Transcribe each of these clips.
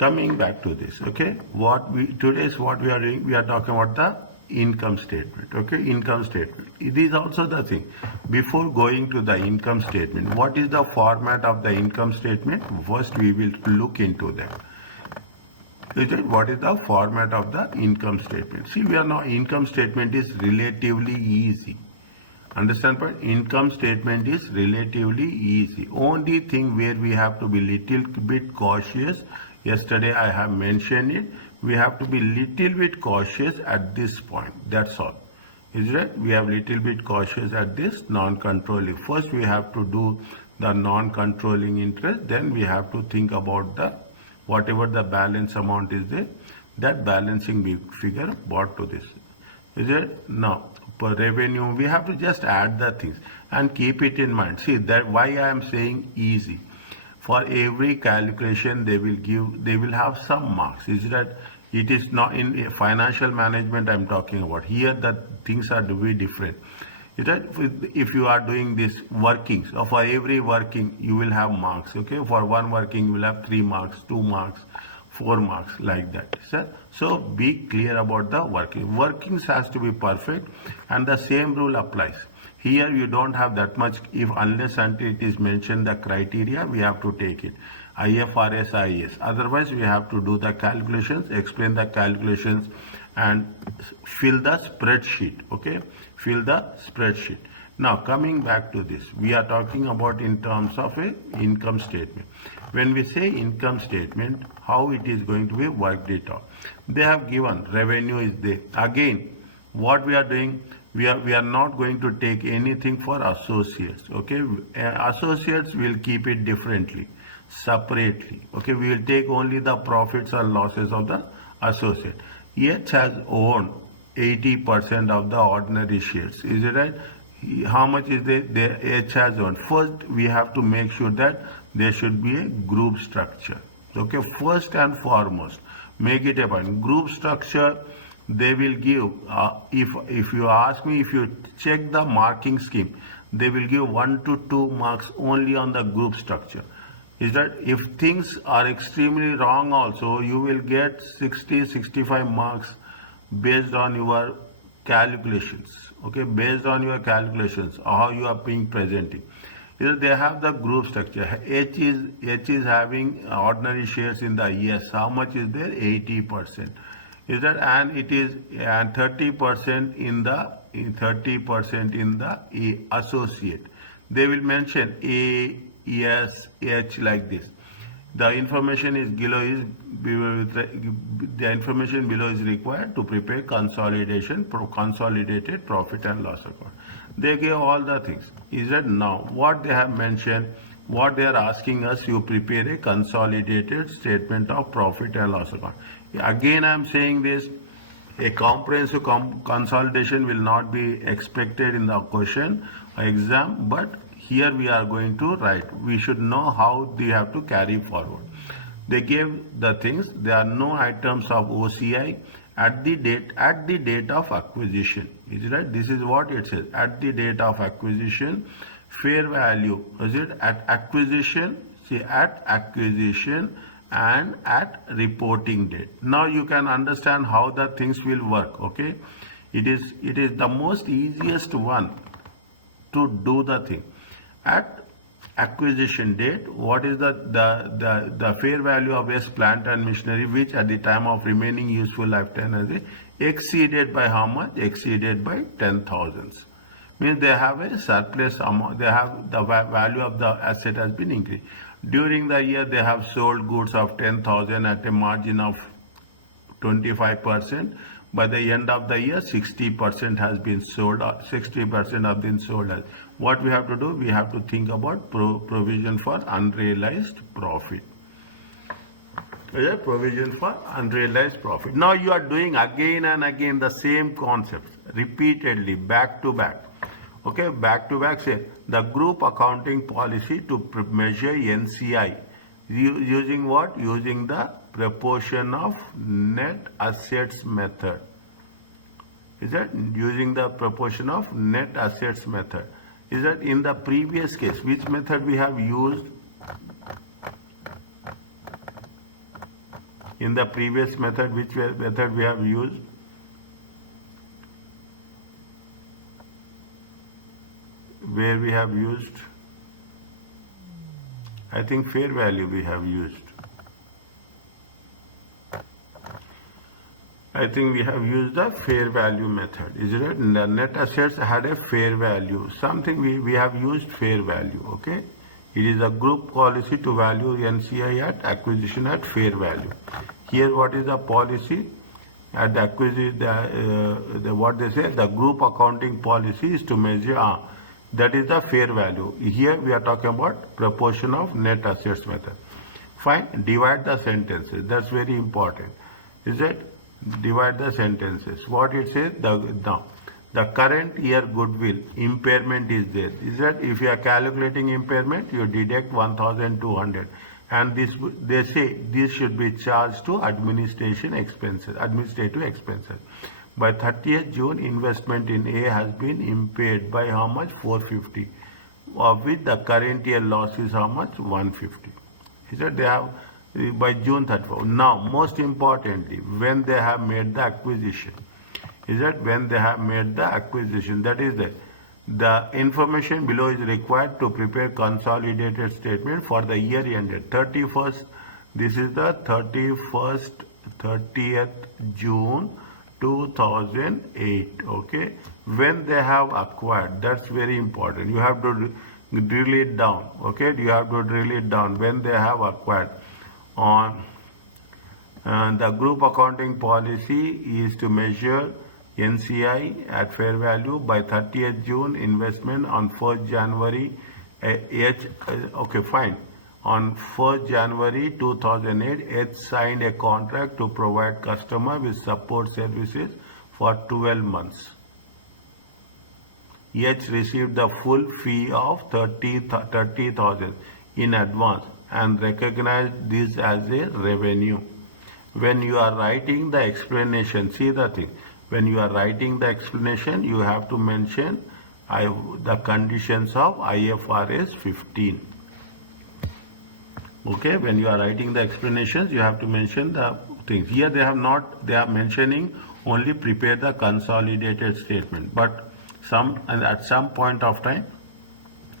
Coming back to this, okay, what we are doing, we are talking about the income statement. Okay, income statement, it is also the thing. Before going to the income statement, what is the format of the income statement? First we will look into that. What is the format of the income statement? See, we are now, income statement is relatively easy. Understand, but income statement is relatively easy. Only thing where we have to be little bit cautious, yesterday I have mentioned it, we have to be little bit cautious at this point. That's all. Is it? We have little bit cautious at this non-controlling. First we have to do the non-controlling interest, then we have to think about the whatever the balance amount is there, that balancing figure brought to this. Is it? Now, per revenue, we have to just add the things and keep it in mind. See, that why I am saying easy. For every calculation, they will have some marks. Is that? It is not in financial management I'm talking about. Here, the things are to be different. Is that? If you are doing this working, so for every working, you will have marks. Okay, for one working, you will have 3 marks, 2 marks, 4 marks, like that. So be clear about the working. Workings has to be perfect, and the same rule applies. Here you don't have that much, if unless until it is mentioned the criteria, we have to take it. IFRS, IAS. Otherwise, we have to do the calculations, explain the calculations, and fill the spreadsheet. Okay, fill the spreadsheet. Now coming back to this, we are talking about in terms of a income statement. When we say income statement, how it is going to be worked it out. They have given revenue is there. Again, what we are doing, we are not going to take anything for associates. Okay, associates will keep it differently, separately. Okay, we will take only the profits or losses of the associate. H has owned 80% of the ordinary shares. Is it right? How much is the H has owned? First, we have to make sure that there should be a group structure. Okay, first and foremost, make it a point. Group structure, they will give, if you ask me, if you check the marking scheme, they will give 1 to 2 marks only on the group structure. Is that if things are extremely wrong also, you will get 60-65 marks based on your calculations. Okay, based on your calculations, how you are being presenting. They have the group structure. H is having ordinary shares in the yes. How much is there? 80%. Is that? And it is, and 30% in the associate. They will mention A, S, H like this. The information is below is required to prepare consolidated profit and loss account. They gave all the things. Is that? Now what they have mentioned, what they are asking us, you prepare a consolidated statement of profit and loss account. Again I am saying this, a comprehensive consolidation will not be expected in the question exam, but here we are going to write. We should know how they have to carry forward. They gave the things. There are no items of OCI at the date of acquisition. Is it right? This is what it says. At the date of acquisition, fair value. Is it at acquisition? See, at acquisition and at reporting date. Now you can understand how the things will work. Okay, it is the most easiest one to do the thing. At acquisition date, what is the fair value of S plant and machinery, which at the time of remaining useful lifetime has exceeded by how much? Exceeded by 10,000. Means they have a surplus amount. They have the value of the asset has been increased. During the year, they have sold goods of 10,000 at a margin of 25%. By the end of the year, 60% has been sold. 60% have been sold. What we have to do? We have to think about provision for unrealized profit. Provision for unrealized profit. Now you are doing again and again the same concepts repeatedly, back to back. Okay, back to back. Say the group accounting policy to measure NCI using what? Using the proportion of net assets method. Is that? Using the proportion of net assets method. Is that in the previous case, which method we have used? In the previous method, which method we have used? Where we have used, I think fair value we have used. I think we have used the fair value method. Is it right? The net assets had a fair value. Something we have used fair value. Okay. It is a group policy to value NCI at acquisition at fair value. Here, what is the policy? At the acquisition, what they say, the group accounting policy is to measure. That is the fair value. Here we are talking about proportion of net assets method. Fine. Divide the sentences. That's very important. Is it? Divide the sentences. What it says? The current year goodwill impairment is there. Is that if you are calculating impairment, you deduct 1,200, and this they say this should be charged to administrative expenses. By 30th June, investment in A has been impaired by how much? 450, of which the current year loss is how much? 150. Is that they have by June 34. Now, most importantly, when they have made the acquisition, is that when they have made the acquisition, that is the information below is required to prepare consolidated statement for the year ended 31st. This is the 30th June 2008. Okay, when they have acquired, that's very important. You have to drill it down. Okay, you have to drill it down. When they have acquired, on the group accounting policy is to measure NCI at fair value by 30th June, investment on 1st January. Okay, fine. On 1st January 2008, H signed a contract to provide customer with support services for 12 months. H received the full fee of 30,000 in advance and recognized this as a revenue. When you are writing the explanation, see the thing, when you are writing the explanation, you have to mention the conditions of IFRS 15. Okay, when you are writing the explanations, you have to mention the things. Here they have not, they are mentioning only prepare the consolidated statement, but at some point of time,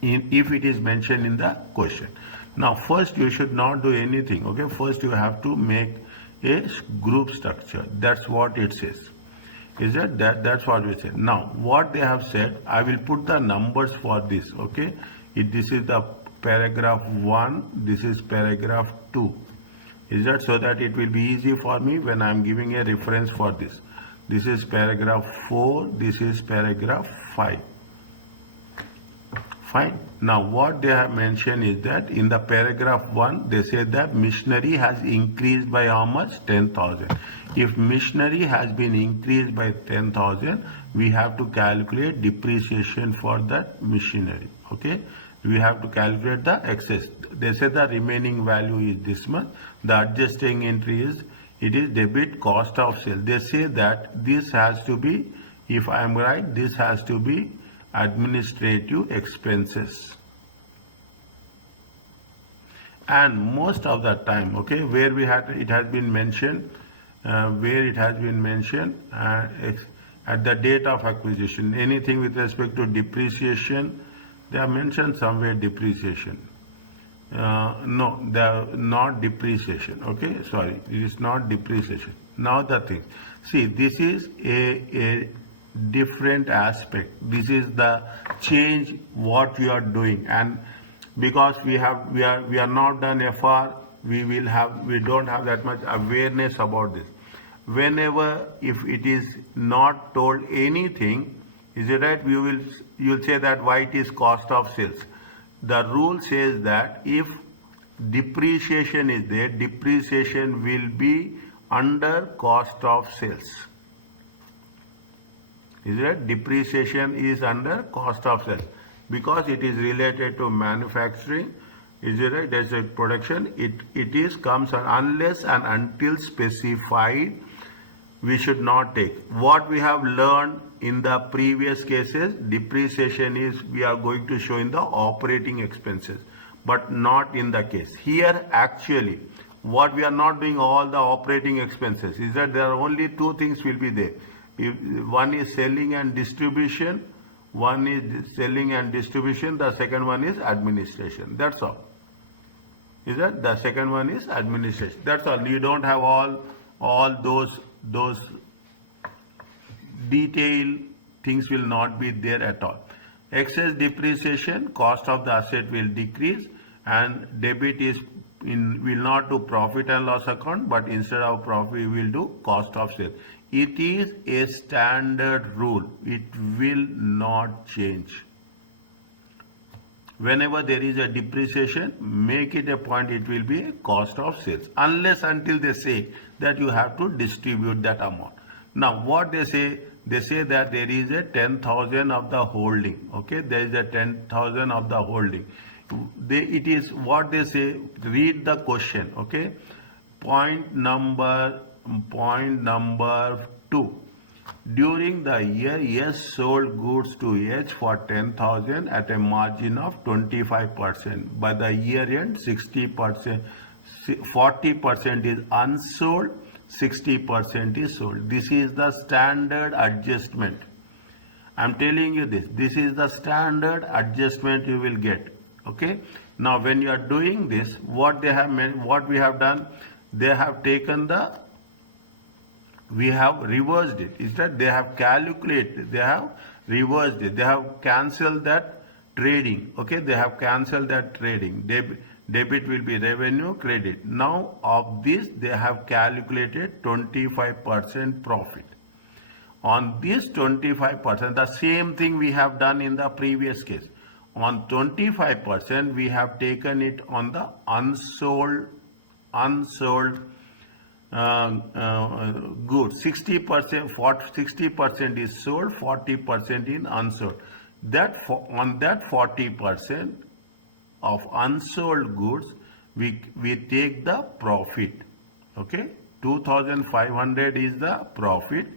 if it is mentioned in the question. Now, first you should not do anything. Okay, first you have to make a group structure. That's what it says. Is that's what we said. Now, what they have said, I will put the numbers for this. Okay, this is the paragraph 1. This is paragraph 2. Is that so that it will be easy for me when I am giving a reference for this. This is paragraph 4. This is paragraph 5. Fine. Now, what they have mentioned is that in the paragraph 1, they say that machinery has increased by how much? 10,000. If machinery has been increased by 10,000, we have to calculate depreciation for that machinery. Okay. We have to calculate the excess. They say the remaining value is this much. The adjusting entry is, it is debit cost of sale. They say that this has to be, if I am right, this has to be administrative expenses. And most of the time, okay, where we had, it has been mentioned, at the date of acquisition, anything with respect to depreciation, they have mentioned somewhere depreciation. No, they are not depreciation. Okay, sorry, it is not depreciation. Now the thing, see, this is a different aspect. This is the change what we are doing, and because we are not done FR, we don't have that much awareness about this. Whenever if it is not told anything, is it right? You'll say that why it is cost of sales. The rule says that if depreciation is there, depreciation will be under cost of sales. Is it? Depreciation is under cost of sales because it is related to manufacturing. Is it right? There's a production. It is comes unless and until specified, we should not take. What we have learned in the previous cases, depreciation is we are going to show in the operating expenses, but not in the case. Here actually what we are not doing all the operating expenses. Is that there are only two things will be there. One is selling and distribution, the second one is administration. That's all. Is that the second one is administration. That's all. You don't have all those detailed things will not be there at all. Excess depreciation, cost of the asset will decrease, and debit will not do profit and loss account, but instead of profit we will do cost of sales. It is a standard rule. It will not change. Whenever there is a depreciation, make it a point, it will be a cost of sales, unless until they say that you have to distribute that amount. Now what they say that there is a 10,000 of the holding. Okay, there is a 10,000 of the holding. It is what they say. Read the question. Okay, point number 2. During the year, S sold goods to H for 10,000 at a margin of 25%. By the year end, 40% is unsold, 60% is sold. This is the standard adjustment. I'm telling you this. This is the standard adjustment you will get. Okay. Now, when you are doing this, what we have done, they have taken we have reversed it. Is that they have calculated, they have reversed it, they have cancelled that trading. Okay, they have cancelled that trading. Debit will be revenue, credit. Now of this they have calculated 25% profit. On this 25%, the same thing we have done in the previous case. On 25%, we have taken it on the unsold goods. 60% is sold, 40% is unsold. On that 40% of unsold goods, we take the profit. Okay, 2,500 is the profit.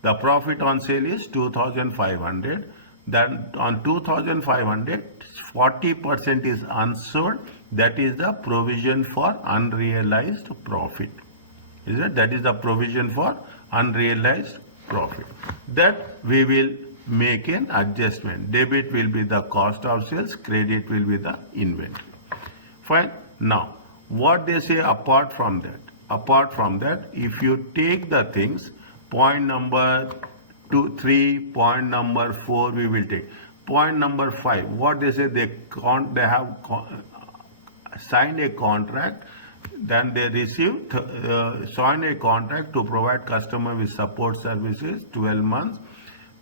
The profit on sale is 2,500. Then on 2,500, 40% is unsold. That is the provision for unrealized profit. Is it? That is the provision for unrealized profit. That we will make an adjustment. Debit will be the cost of sales, credit will be the inventory. Fine. Now, what they say apart from that, if you take the things, point number 2, 3, point number 4, we will take. Point number 5, what they say, they have signed a contract. Then they signed a contract to provide customer with support services 12 months.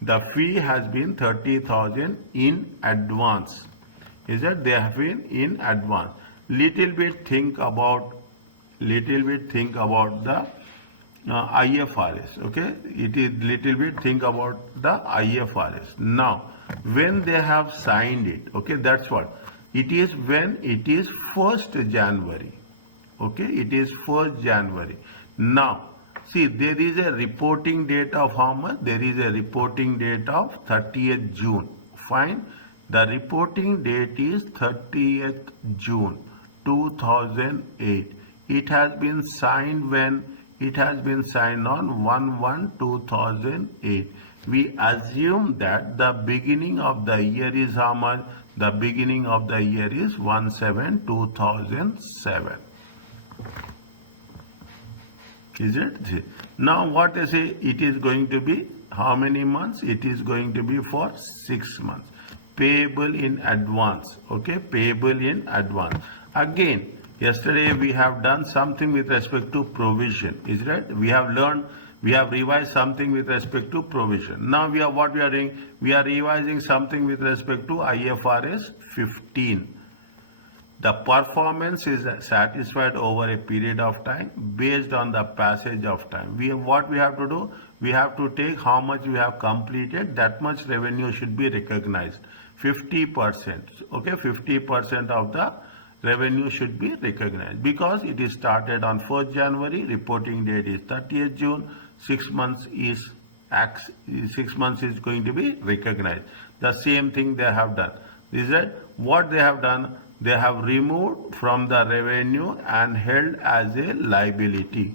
The fee has been 30,000 in advance. Is that they have been in advance. Little bit think about the IFRS. Okay, it is little bit think about the IFRS. Now, when they have signed it, okay, that's what it is. When it is 1st January. Okay, it is 1st January. Now, see, there is a reporting date of how much? There is a reporting date of 30th June. Fine. The reporting date is 30th June 2008. It has been signed when? It has been signed on 1/1/2008. We assume that the beginning of the year is how much? The beginning of the year is 1/7/2007. Is it? Now what they say, it is going to be how many months? It is going to be for 6 months. Payable in advance. Okay, payable in advance. Again, yesterday we have done something with respect to provision. Is right? We have learned, we have revised something with respect to provision. Now what we are doing? We are revising something with respect to IFRS 15. The performance is satisfied over a period of time based on the passage of time. What we have to do? We have to take how much we have completed, that much revenue should be recognized. 50%. Okay, 50% of the revenue should be recognized because it is started on 1st January, reporting date is 30th June, 6 months is going to be recognized. The same thing they have done. Is that what they have done? they have removed from the revenue and held as a liability.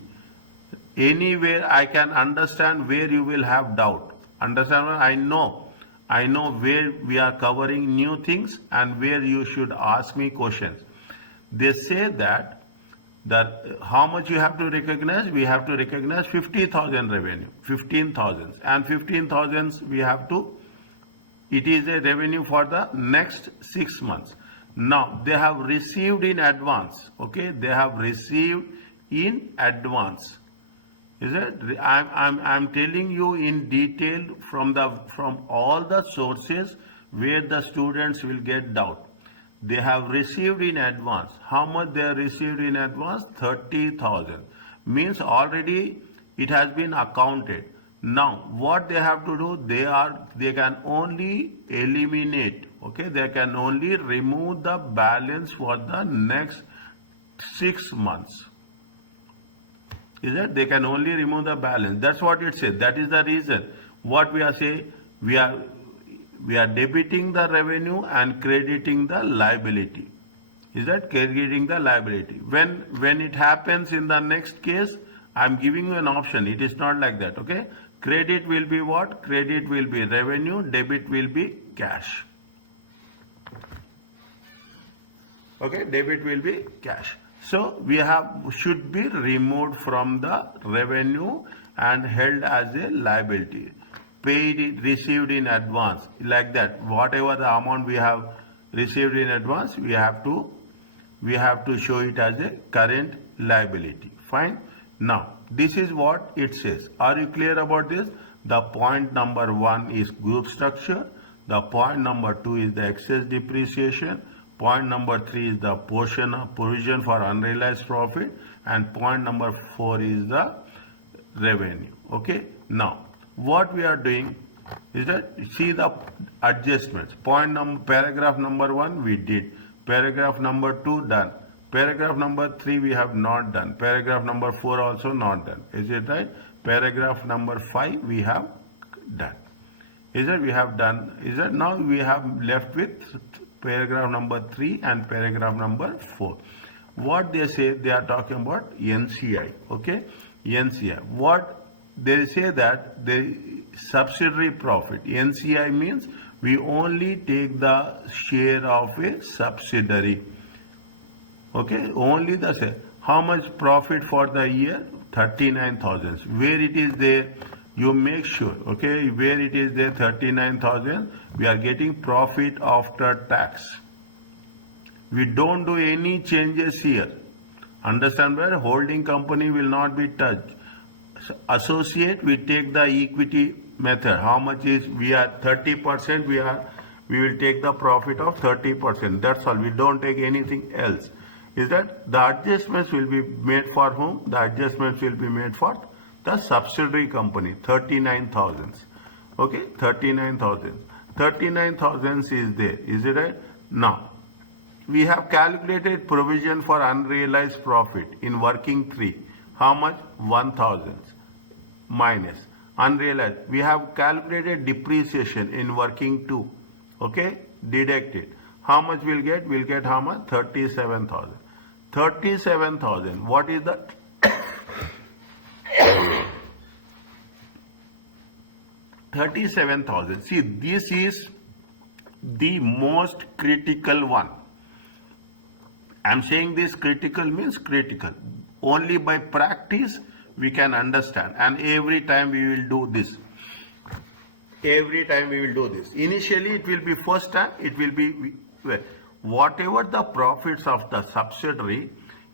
Anywhere I can understand where you will have doubt. Understand? I know where we are covering new things and where you should ask me questions. They say that how much you have to recognize? We have to recognize 50,000 revenue, 15,000, and 15,000 we have to. It is a revenue for the next 6 months. Now they have received in advance. Okay, they have received in advance. Is it? I'm telling you in detail from all the sources where the students will get doubt. They have received in advance. How much they have received in advance? 30,000. Means already it has been accounted. Now what they have to do? They can only eliminate. Okay, they can only remove the balance for the next 6 months. Is that they can only remove the balance? That's what it says. That is the reason. What we are saying, we are debiting the revenue and crediting the liability. Is that crediting the liability? When it happens in the next case, I'm giving you an option. It is not like that. Okay. Credit will be what? Credit will be revenue. Debit will be cash. Okay. Debit will be cash. So we should be removed from the revenue and held as a liability. Paid, received in advance, like that. Whatever the amount we have received in advance, we have to show it as a current liability. Fine. Now this is what it says. Are you clear about this? The point number 1 is group structure. The point number 2 is the excess depreciation. Point number 3 is the portion of provision for unrealized profit, and point number 4 is the revenue. Okay. Now what we are doing is that see the adjustments. Paragraph number 1 we did. Paragraph number 2 done. Paragraph number 3 we have not done. Paragraph number 4 also not done. Is it right? Paragraph number 5 we have done. Is that we have done? Is that now we have left with paragraph number 3 and paragraph number 4. What they say, they are talking about NCI. Okay, NCI. What they say that the subsidiary profit. NCI means we only take the share of a subsidiary. Okay, only the share. How much profit for the year? 39,000. Where it is there, you make sure. Okay, where it is there 39,000, we are getting profit after tax. We don't do any changes here. Understand where? Holding company will not be touched. Associate, we take the equity method. How much is we are 30%? We will take the profit of 30%. That's all. We don't take anything else. Is that the adjustments will be made for whom? The adjustments will be made for the subsidiary company. 39,000. Okay, 39,000. 39,000 is there. Is it right? Now we have calculated provision for unrealized profit in working 3. How much? 1,000 minus unrealized. We have calculated depreciation in working 2. Okay, deducted. How much we'll get? We'll get how much? 37,000. 37,000. What is the 37,000? See, this is the most critical one. I'm saying this critical means critical. Only by practice we can understand, and every time we will do this. Every time we will do this. Initially it will be first time, it will be whatever the profits of the subsidiary,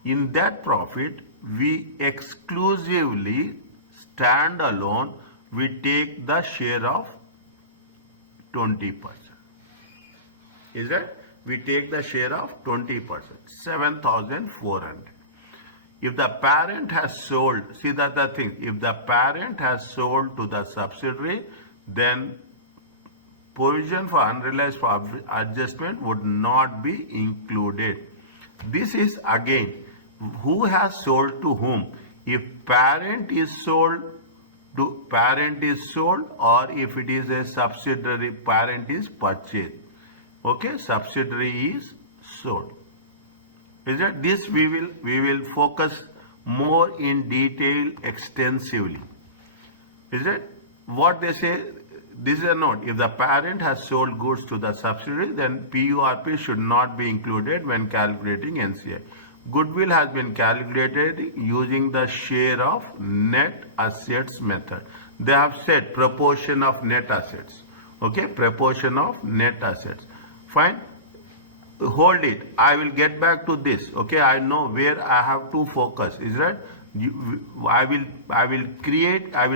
in that profit we exclusively stand alone, we take the share of 20%. Is that? We take the share of 20%, 7,400. If the parent has sold, see that the thing, if the parent has sold to the subsidiary, then provision for unrealized adjustment would not be included. This is again, who has sold to whom? If parent is sold to parent is sold, or if it is a subsidiary, parent is purchased. Okay, subsidiary is sold. Is that this we will focus more in detail extensively. Is it? What they say, this is a note. If the parent has sold goods to the subsidiary, then PURP should not be included when calculating NCI. Goodwill has been calculated using the share of net assets method. They have said proportion of net assets. Okay, proportion of net assets. Fine. Hold it. I will get back to this. Okay, I know where I have to focus. Is that? I will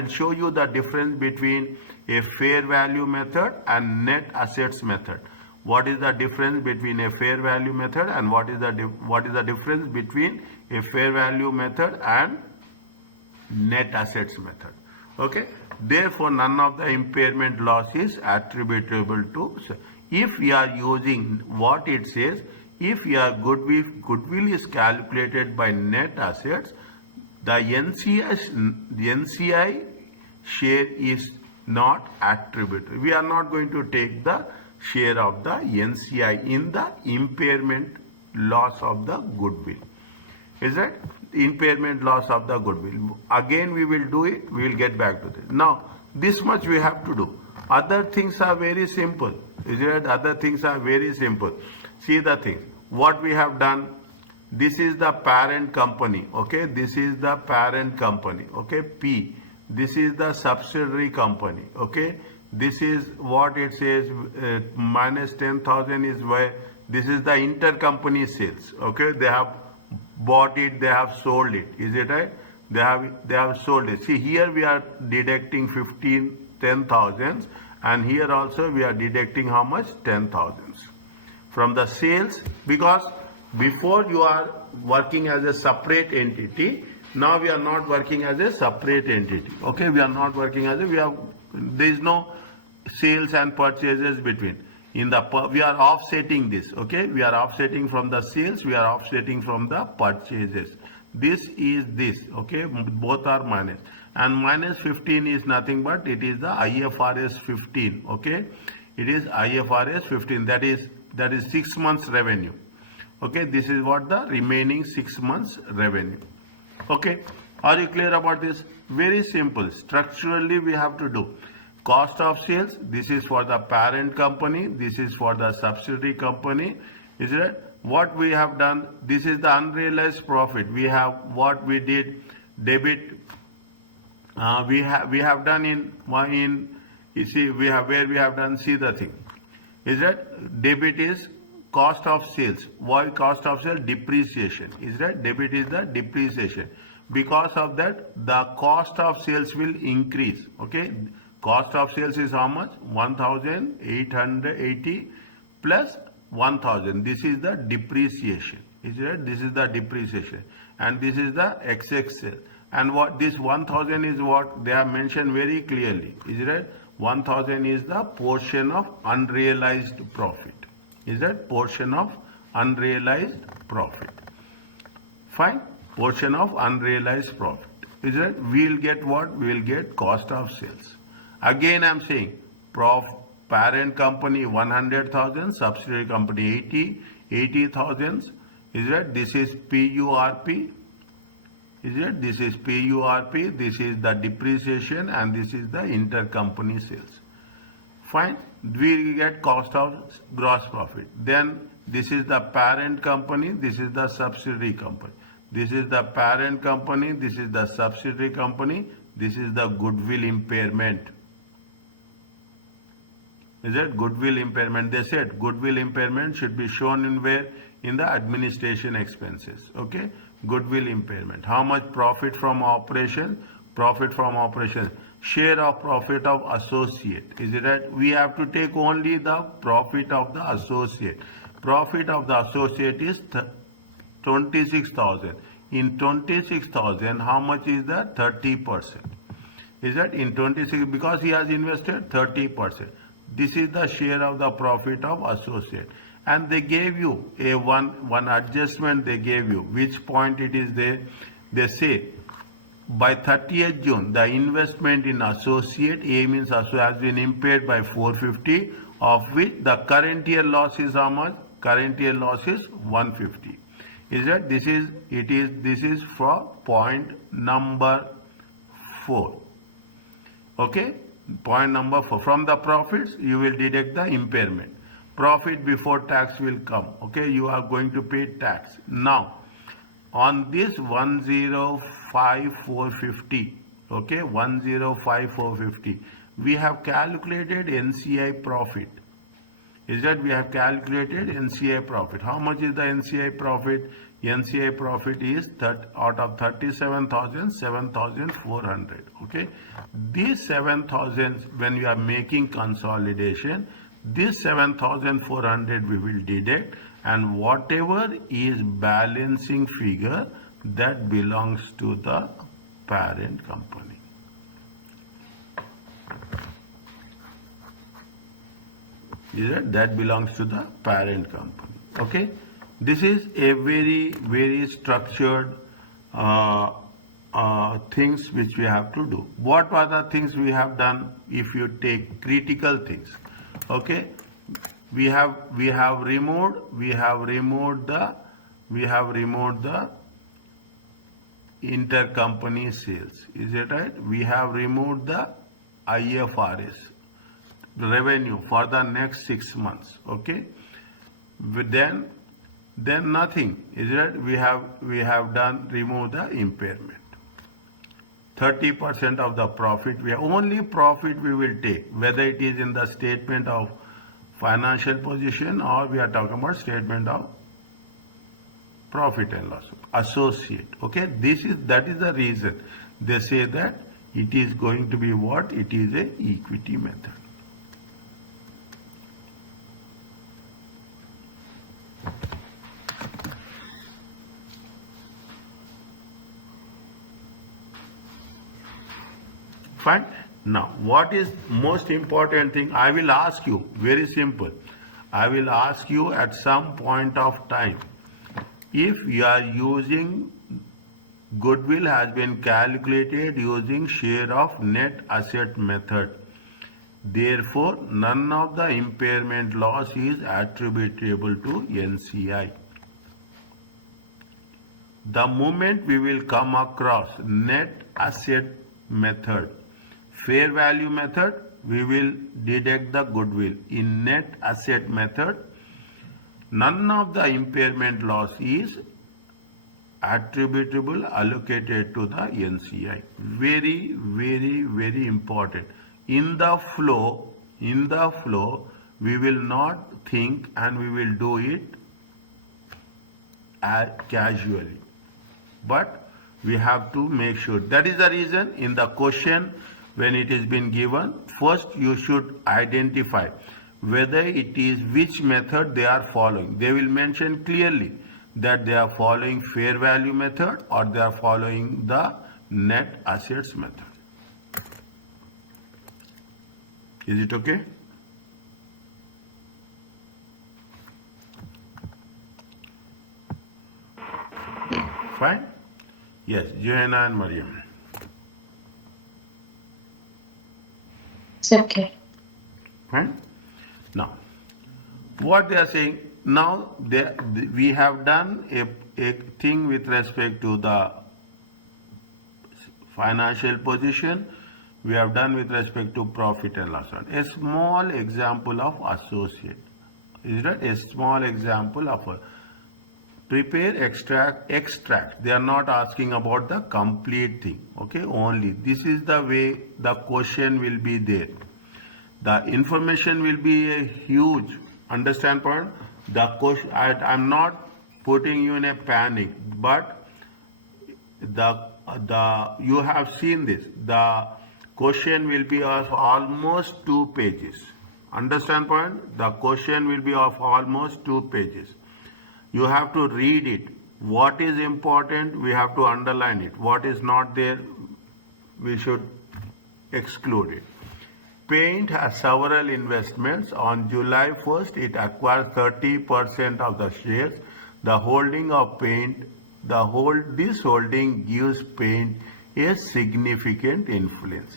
show you the difference between a fair value method and net assets method. What is the difference between a fair value method and what is the difference between a fair value method and net assets method? Okay. Therefore, none of the impairment loss is attributable to. If we are using what it says, if your goodwill is calculated by net assets, the NCI share is not attributable. We are not going to take the share of the NCI in the impairment loss of the goodwill. Is that impairment loss of the goodwill? Again, we will do it. We will get back to this. Now, this much we have to do. Other things are very simple. Is it? Other things are very simple. See the thing. What we have done. This is the parent company. Okay. This is the parent company. Okay. P. This is the subsidiary company. Okay. This is what it says. Minus 10,000 is where this is the intercompany sales. Okay. They have bought it. They have sold it. Is it right? They have sold it. See, here we are deducting 10,000, and here also we are deducting how much? 10,000 from the sales, because before you are working as a separate entity. Now we are not working as a separate entity. Okay, we are not working as there is no sales and purchases between. We are offsetting this. Okay, we are offsetting from the sales. We are offsetting from the purchases. This is this. Okay, both are minus. And minus 15 is nothing but it is the IFRS 15. Okay, it is IFRS 15. That is 6 months revenue. Okay, this is what the remaining 6 months revenue. Okay, are you clear about this? Very simple. Structurally, we have to do cost of sales. This is for the parent company. This is for the subsidiary company. Is it? What we have done, this is the unrealized profit. We have what we did debit. We have done in you see we have where we have done, see the thing. Is that debit is cost of sales. Why cost of sales? Depreciation. Is that debit is the depreciation. Because of that, the cost of sales will increase. Okay, cost of sales is how much? 1,880 plus 1,000. This is the depreciation. Is it? This is the depreciation, and this is the XXL. And what this 1,000 is, what they have mentioned very clearly. Is it? 1,000 is the portion of unrealized profit. Is that portion of unrealized profit? Fine. Portion of unrealized profit. Is that we'll get what? We'll get cost of sales. Again, I'm saying parent company 100,000, subsidiary company 80,000. Is that this is PURP? Is it? This is PURP. This is the depreciation, and this is the intercompany sales. Fine. We get cost of gross profit. Then this is the parent company. This is the subsidiary company. This is the parent company. This is the subsidiary company. This is the goodwill impairment. Is it? Goodwill impairment. They said goodwill impairment should be shown in where? In the administration expenses. Okay. Goodwill impairment. How much profit from operation? Profit from operation. Share of profit of associate. Is it right? We have to take only the profit of the associate. Profit of the associate is 26,000. In 26,000, how much is that? 30%. Is that in 26? Because he has invested 30%. This is the share of the profit of associate. And they gave you a one adjustment they gave you. Which point it is there? They say by 30th June, the investment in associate, A means associate, has been impaired by 450, of which the current year loss is how much? Current year loss is 150. Is that this is for point number 4. Okay, point number 4. From the profits you will deduct the impairment. Profit before tax will come. Okay, you are going to pay tax. Now on this 105,450, okay, 105,450, we have calculated NCI profit. Is that we have calculated NCI profit. How much is the NCI profit? NCI profit is out of 37,000, 7,400. Okay, this 7,000, when we are making consolidation, this 7,400 we will deduct, and whatever is balancing figure, that belongs to the parent company. That belongs to the parent company. Okay, this is a very structured things which we have to do. What are the things we have done? If you take critical things, okay, we have removed the intercompany sales. Is it right? We have removed the IFRS revenue for the next 6 months. Okay, then nothing. Is it? We have remove the impairment. 30% of the profit, only profit we will take, whether it is in the statement of financial position or we are talking about statement of profit and loss associate. Okay, that is the reason they say that it is going to be what? It is a equity method. Fine. Now, what is most important thing? I will ask you, very simple. I will ask you at some point of time, if you are using goodwill has been calculated using share of net asset method. Therefore, none of the impairment loss is attributable to NCI. The moment we will come across net asset method, fair value method, we will deduct the goodwill. In net asset method, none of the impairment loss is attributable, allocated to the NCI. Very important. In the flow, we will not think and we will do it casually. But we have to make sure. That is the reason in the question, when it has been given, first you should identify whether it is which method they are following. They will mention clearly that they are following fair value method or they are following the net assets method. Is it okay? Fine? Yes, Johanna and Mariam. It's okay. Fine? Now, what they are saying, now we have done a thing with respect to the financial position, we have done with respect to profit and loss. A small example of associate. Is that a small example of a prepare extract. They are not asking about the complete thing. Okay, only this is the way the question will be there. The information will be a huge. Understand point? The question, I'm not putting you in a panic, but you have seen this. The question will be of almost 2 pages. Understand point? The question will be of almost 2 pages. You have to read it. What is important, we have to underline it. What is not there, we should exclude it. Paint has several investments. On July 1st, it acquires 30% of the shares. The holding of Paint, this holding gives Paint a significant influence.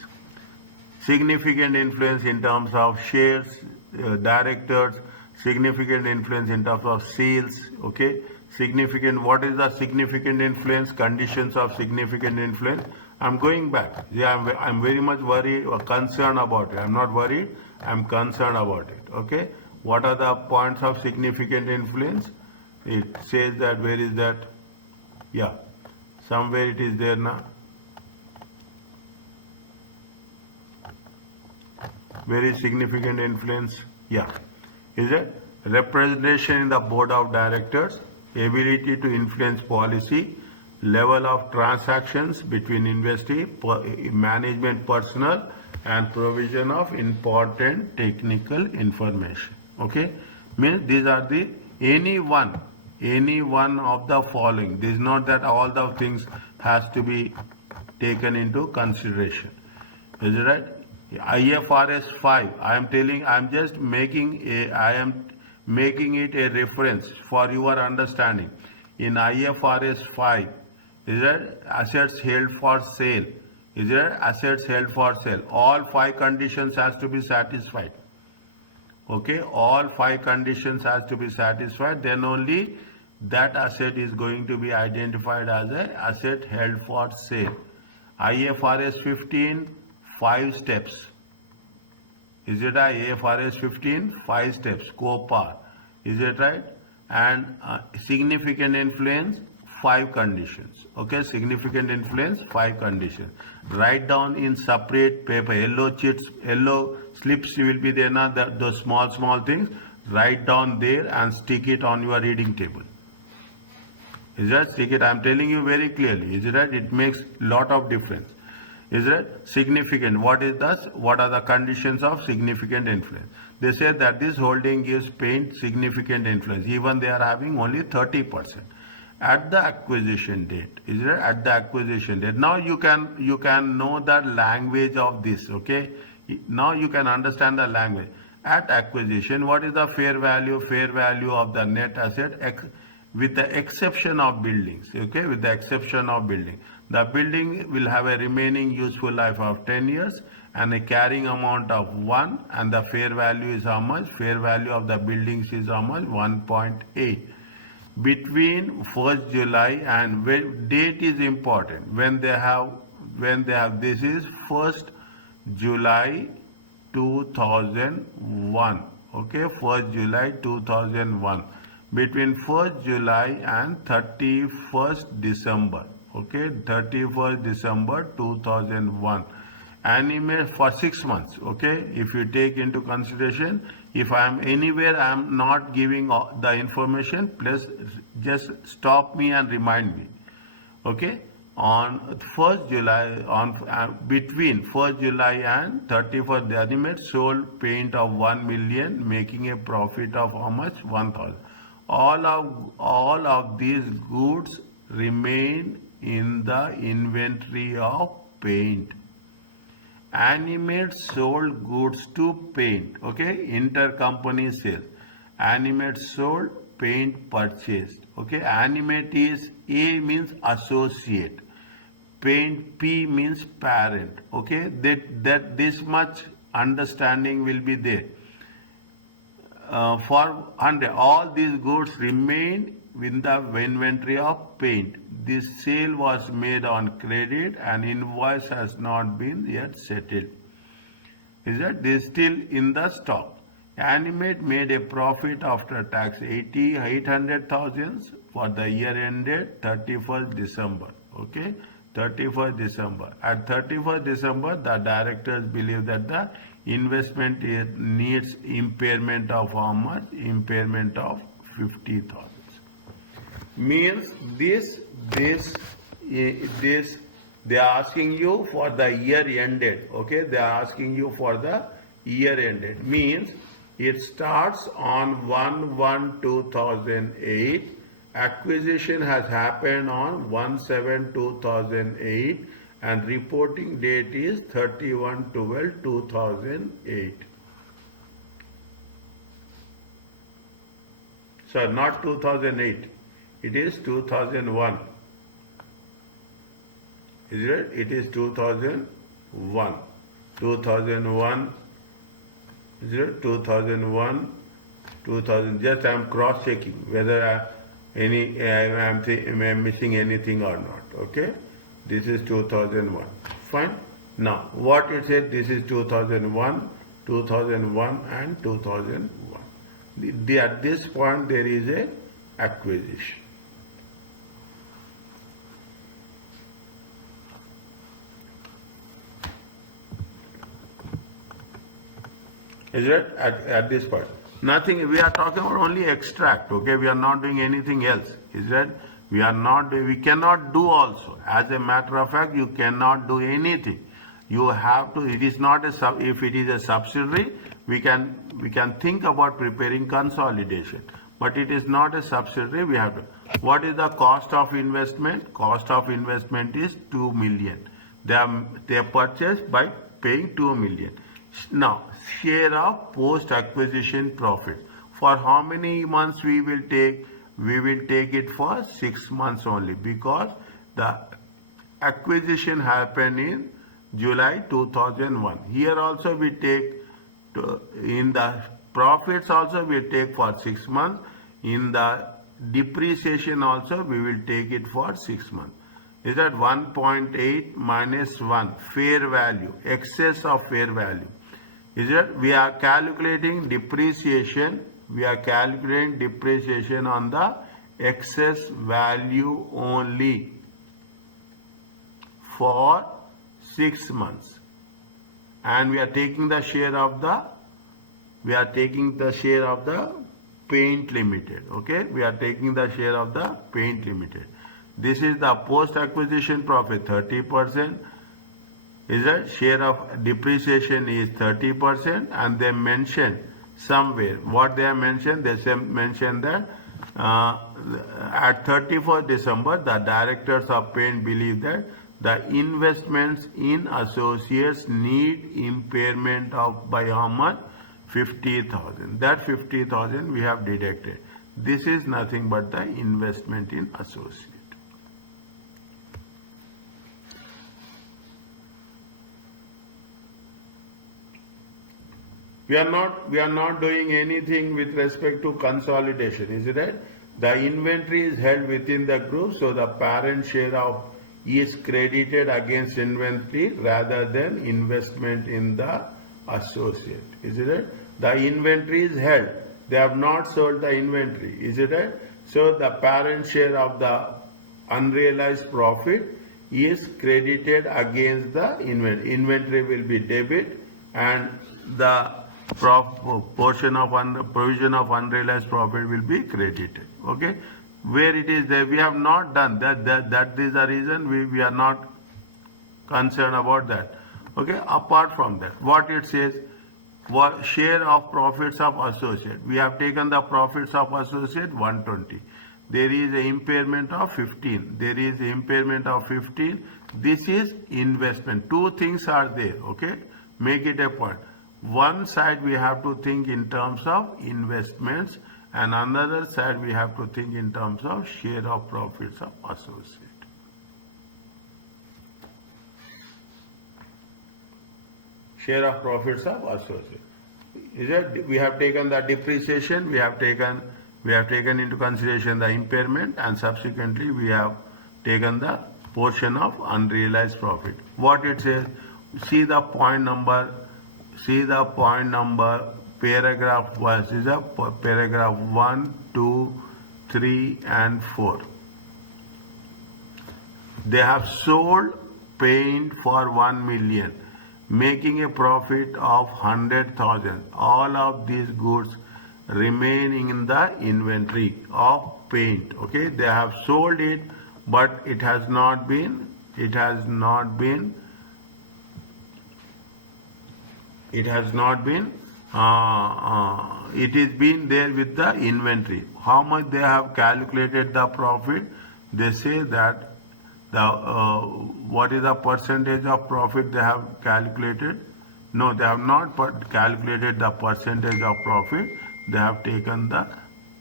Significant influence in terms of shares, directors, significant influence in terms of sales, okay, Significant, what is the significant influence, conditions of significant influence? I'm going back. Yeah, I'm very much worried or concerned about it. I'm not worried, I'm concerned about it. Okay? What are the points of significant influence? It says that, where is that? Yeah, somewhere it is there now. Very significant influence. Yeah. Is it? Representation in the board of directors, ability to influence policy, level of transactions between investee, management personnel, and provision of important technical information. Okay? Means these are the any one of the following. This is not that all the things has to be taken into consideration. Is it right? IFRS 5, I am just making it a reference for your understanding. In IFRS 5, is there assets held for sale? Is there assets held for sale? All 5 conditions has to be satisfied. Okay, all 5 conditions has to be satisfied. Then only that asset is going to be identified as an asset held for sale. IFRS 15, 5 steps. Is it right? IFRS 15, 5 steps. COPA. Is it right? And significant influence, 5 conditions. Okay, significant influence, 5 conditions. Write down in separate paper. Yellow sheets, yellow slips will be there now. Those small things. Write down there and stick it on your reading table. Is that stick it? I'm telling you very clearly. Is it right? It makes lot of difference. Is it significant? What is that? What are the conditions of significant influence? They say that this holding gives paint significant influence, even they are having only 30%. At the acquisition date, is it at the acquisition date? Now you can know the language of this, okay? Now you can understand the language. At acquisition, what is the fair value? Fair value of the net asset with the exception of buildings, okay? With the exception of building. The building will have a remaining useful life of 10 years and a carrying amount of 1, and the fair value is how much? Fair value of the buildings is how much? 1.8. Between 1st July and date is important. When they have this is 1st July 2001. Okay, 1st July 2001. Between 1st July and 31st December. Okay, 31st December 2001. Animate for 6 months. Okay, if you take into consideration, if I am anywhere I am not giving the information, please just stop me and remind me. Okay, on 1st July, between 1st July and 31st, the animate sold paint of 1 million, making a profit of how much? 1,000. All of these goods remain in the inventory of paint. Animate sold goods to paint. Okay, intercompany sales. Animate sold, paint purchased. Okay, animate is A means associate. Paint P means parent. Okay, that this much understanding will be there. For 100, all these goods remain in the inventory of paint. This sale was made on credit and invoice has not been yet settled. Is that this still in the stock? Animate made a profit after tax 800,000 for the year ended 31st December. Okay, 31st December. At 31st December, the directors believe that the investment needs impairment of how much? Impairment of 50,000. Means this they are asking you for the year ended. Okay, they are asking you for the year ended. Means it starts on 1/1/2008. Acquisition has happened on 1/7/2008 and reporting date is 31/12/2008. So not 2008. It is 2001. Is it? It is 2001. 2001. Is it? 2001. 2000. Just I am cross checking whether am I missing anything or not? Okay, this is 2001. Fine. Now, what it said, this is 2001, 2001 and 2001. At this point, there is a acquisition. Is it at this point? Nothing, we are talking about only extract, okay? We are not doing anything else. Is that we are not, we cannot do also. As a matter of fact, you cannot do anything. You have to, it is not a, if it is a subsidiary, we can think about preparing consolidation. But it is not a subsidiary, we have to. What is the cost of investment? Cost of investment is 2 million. They purchased by paying 2 million. Now, share of post-acquisition profit. For how many months we will take? We will take it for 6 months only because the acquisition happened in July 2001. Here also we take, in the profits also we take for 6 months. In the depreciation also we will take it for 6 months. Is that 1.8 minus 1, fair value, excess of fair value. Is that we are calculating depreciation, on the excess value only for 6 months. And we are taking the share of the, Paint Limited, okay? We are taking the share of the Paint Limited. This is the post-acquisition profit, 30%. Is that share of depreciation is 30%, and they mention somewhere what they have mentioned. They mentioned that at 31st December, the directors of Paint believe that the investments in associates need impairment of by how much? 50,000. That 50,000 we have deducted. This is nothing but the investment in associate. We are not doing anything with respect to consolidation, is it right? The inventory is held within the group, so the parent share of is credited against inventory rather than investment in the associate, is it right? The inventory is held. They have not sold the inventory, is it right? So the parent share of the unrealized profit is credited against the inventory. Inventory will be debit and the provision of unrealized profit will be credited. Okay, where it is there, we have not done that. That is the reason we are not concerned about that. Okay, apart from that, what it says, what share of profits of associate? We have taken the profits of associate 120. There is an impairment of 15. There is an impairment of 15. This is investment. Two things are there. Okay, make it a point. One side we have to think in terms of investments, and another side we have to think in terms of share of profits of associate. Share of profits of associate. Is it? We have taken the depreciation, we have taken into consideration the impairment, and subsequently we have taken the portion of unrealized profit. What it says, see the point number, paragraph 1, is a paragraph 1, 2, 3 and 4. They have sold paint for 1 million, making a profit of 100,000. All of these goods remaining in the inventory of paint. Okay, they have sold it, but it has not been it is been there with the inventory. How much they have calculated the profit? They say that the what is the percentage of profit they have calculated? No, they have not calculated the percentage of profit. They have taken the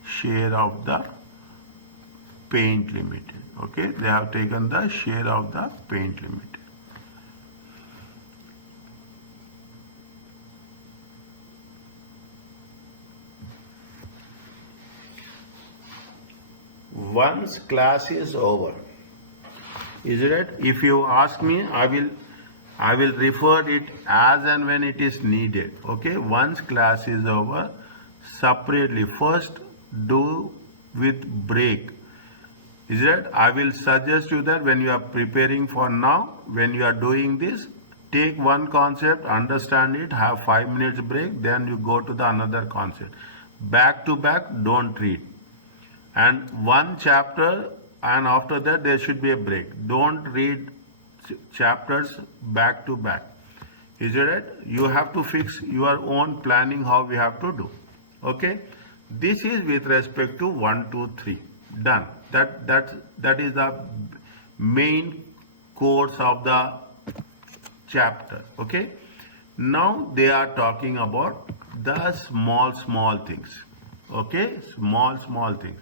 share of the Paint Limited. Okay, they have taken the share of the Paint Limited. once class is over, is it? If you ask me, I will refer it as and when it is needed. Okay, once class is over, separately first do with break. Is it? I will suggest you that when you are preparing for now, when you are doing this, take one concept, understand it, have 5 minutes break, then you go to the another concept. Back to back, don't read. And one chapter, and after that there should be a break. Don't read chapters back to back. Is it right? You have to fix your own planning how we have to do. Okay? This is with respect to 1, 2, 3. Done. That is the main course of the chapter. Okay? Now they are talking about the small things. Okay? Small things.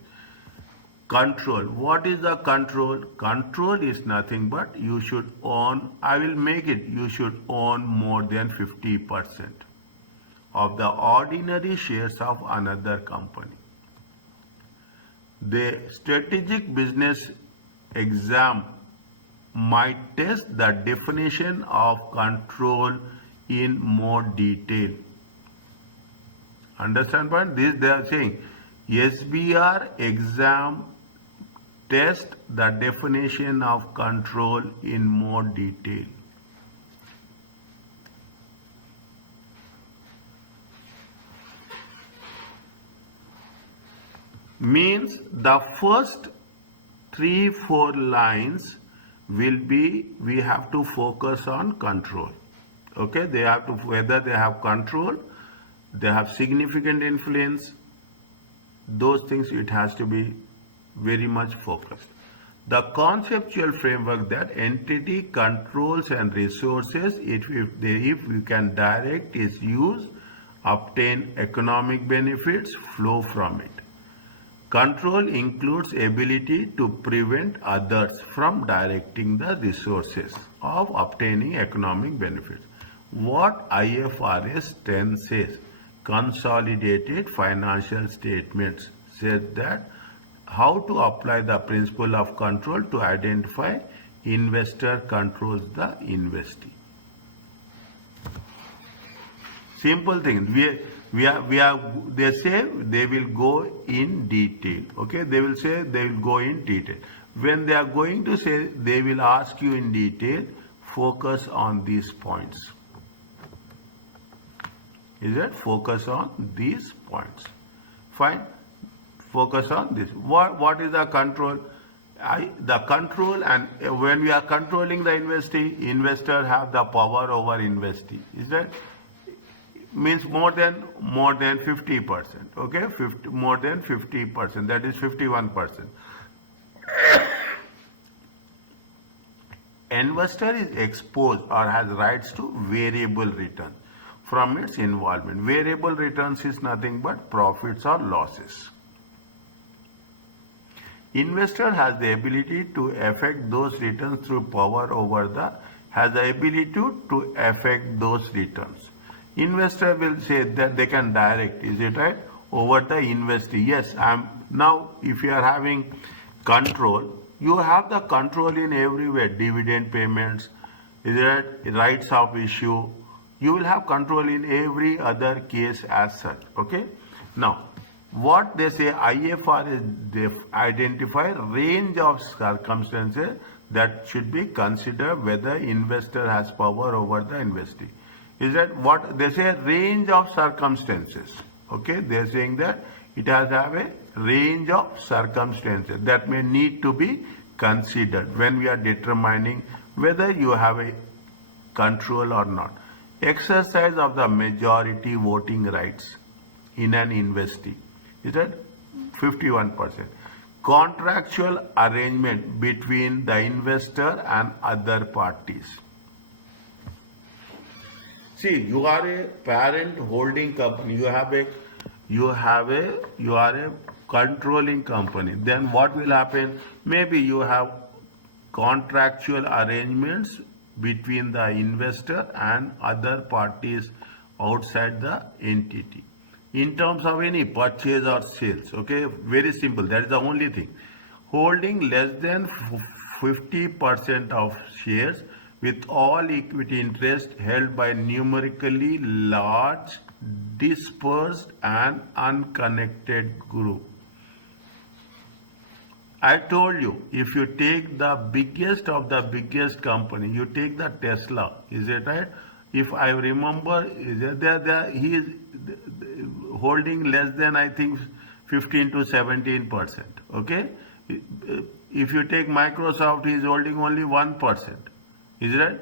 Control. What is the control? Control is nothing but you should own, I will make it, you should own more than 50% of the ordinary shares of another company. The strategic business exam might test the definition of control in more detail. Understand point? This they are saying SBR exam test the definition of control in more detail. Means the first 3-4 lines will be, we have to focus on control. Okay, they have to, whether they have control, they have significant influence, those things it has to be very much focused. The conceptual framework that entity controls and resources, if we can direct its use, obtain economic benefits, flow from it. Control includes ability to prevent others from directing the resources of obtaining economic benefits. What IFRS 10 says, consolidated financial statements, says that how to apply the principle of control to identify investor controls the investee. Simple thing. They say they will go in detail. Okay, they will say they will go in detail. When they are going to say, they will ask you in detail, focus on these points. Is it? Focus on these points. Fine. Focus on this. What is the control? The control, and when we are controlling the investee, investor have the power over investee. Is that? Means more than 50%. Okay, more than 50%. That is 51%. Investor is exposed or has rights to variable return from its involvement. Variable returns is nothing but profits or losses. Investor has the ability to affect those returns through power over the, has the ability to affect those returns. Investor will say that they can direct, is it right, over the investee. Yes, now if you are having control, you have the control in everywhere, dividend payments, is it rights of issue, you will have control in every other case as such. Okay, now what they say, IFRS, they identify range of circumstances that should be considered whether investor has power over the investee. Is that what they say? Range of circumstances. Okay, they are saying that it has to have a range of circumstances that may need to be considered when we are determining whether you have a control or not. Exercise of the majority voting rights in an investee. Is that 51%? Contractual arrangement between the investor and other parties. See, you are a parent holding company. You are a controlling company. Then what will happen? Maybe you have contractual arrangements between the investor and other parties outside the entity. In terms of any purchase or sales, okay, very simple. That is the only thing. Holding less than 50% of shares with all equity interest held by numerically large, dispersed and unconnected group. I told you, if you take the biggest of the biggest company, you take the Tesla, is it right? If I remember, he is holding less than, I think, 15 to 17%. Okay? If you take Microsoft, he is holding only 1%. Is it right?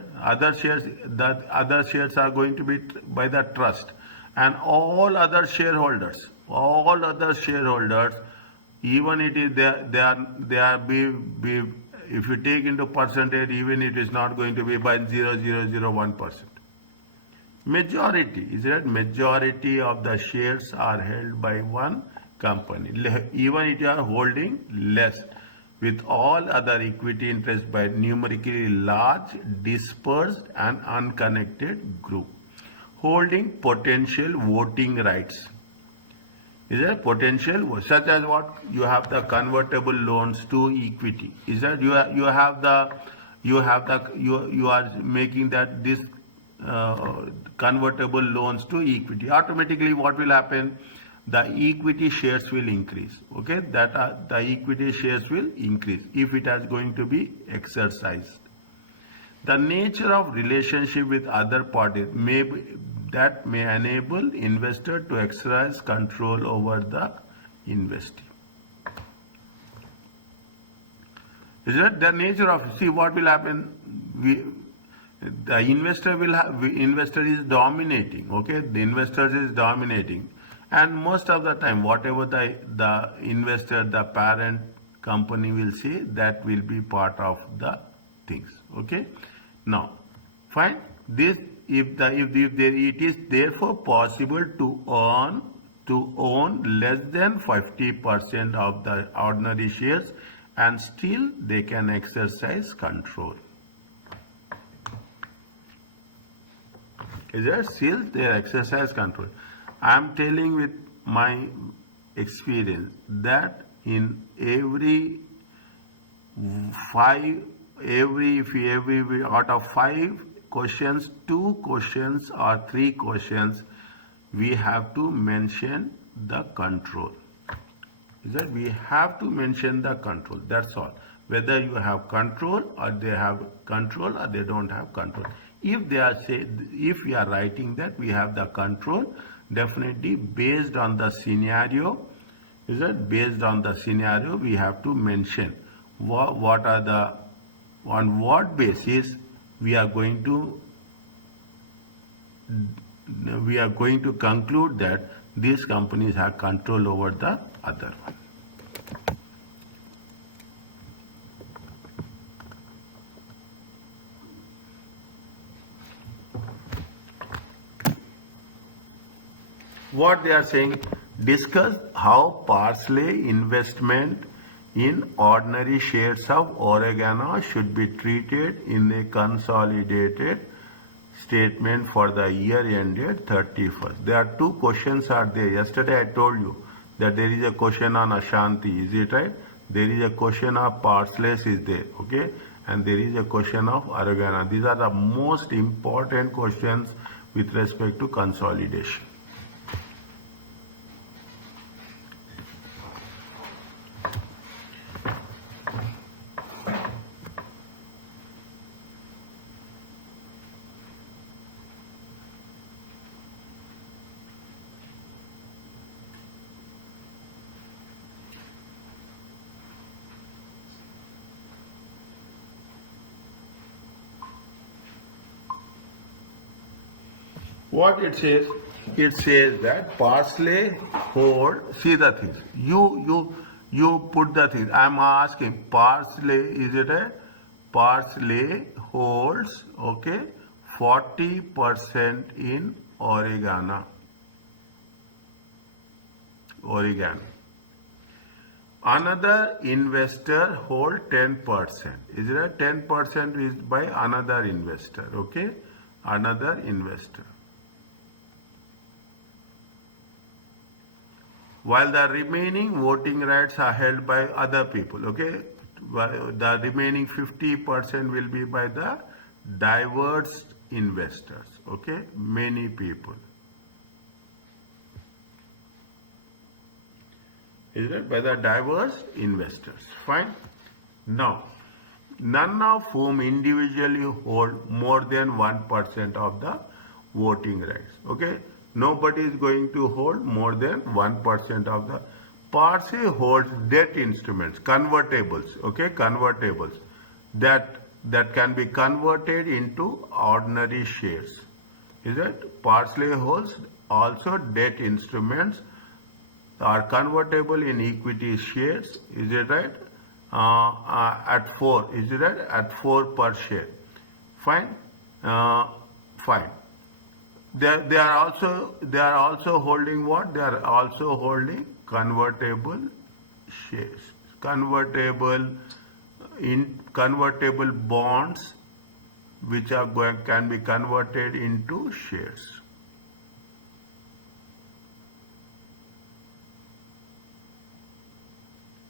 The other shares are going to be by the trust, and all other shareholders, even it is they are be if you take into percentage, even it is not going to be by 0.0001%. Majority, is it? Majority of the shares are held by one company, even if you are holding less, with all other equity interests by numerically large, dispersed and unconnected group, holding potential voting rights. Is there potential, such as what? You have the convertible loans to equity. Is that you are making that this convertible loans to equity. Automatically, what will happen? The equity shares will increase. Okay, the equity shares will increase if it is going to be exercised. The nature of relationship with other parties may enable investor to exercise control over the investee. Is that the nature of? See what will happen? The investor is dominating. Okay, the investor is dominating, and most of the time, whatever the investor, the parent company will say, that will be part of the things. Okay. Now, fine. This it is therefore possible to own less than 50% of the ordinary shares, and still they can exercise control. Is that still they exercise control? I am telling with my experience that in every out of 5 questions, 2 questions or 3 questions, we have to mention the control. Is that we have to mention the control? That's all. Whether you have control or they have control or they don't have control. If we are writing that we have the control, definitely based on the scenario, is that based on the scenario we have to mention what are the, on what basis we are going to conclude that these companies have control over the other one. What they are saying, discuss how Parsley investment in ordinary shares of Oregano should be treated in a consolidated statement for the year ended 31st. There are 2 questions are there. Yesterday I told you that there is a question on Ashanti, is it right? There is a question of Parsley is there, okay? And there is a question of Oregano. These are the most important questions with respect to consolidation. What it says that Parsley hold, see the things. You put the things. I am asking, Parsley, is it a Parsley holds, okay, 40% in Oregano. Another investor hold 10%. Is it a 10% is by another investor, okay? Another investor. while the remaining voting rights are held by other people, okay? The remaining 50% will be by the diverse investors, okay? Many people. Is it by the diverse investors? Fine. Now, none of whom individually hold more than 1% of the voting rights. Okay? Nobody is going to hold more than 1% of the. Part A holds debt instruments, convertibles, okay? Convertibles that can be converted into ordinary shares. Is it? Part A holds also debt instruments are convertible in equity shares, is it right? At 4, is it right? At 4 per share. Fine? Fine. They are also holding what? They are also holding convertible shares, convertible bonds, which can be converted into shares.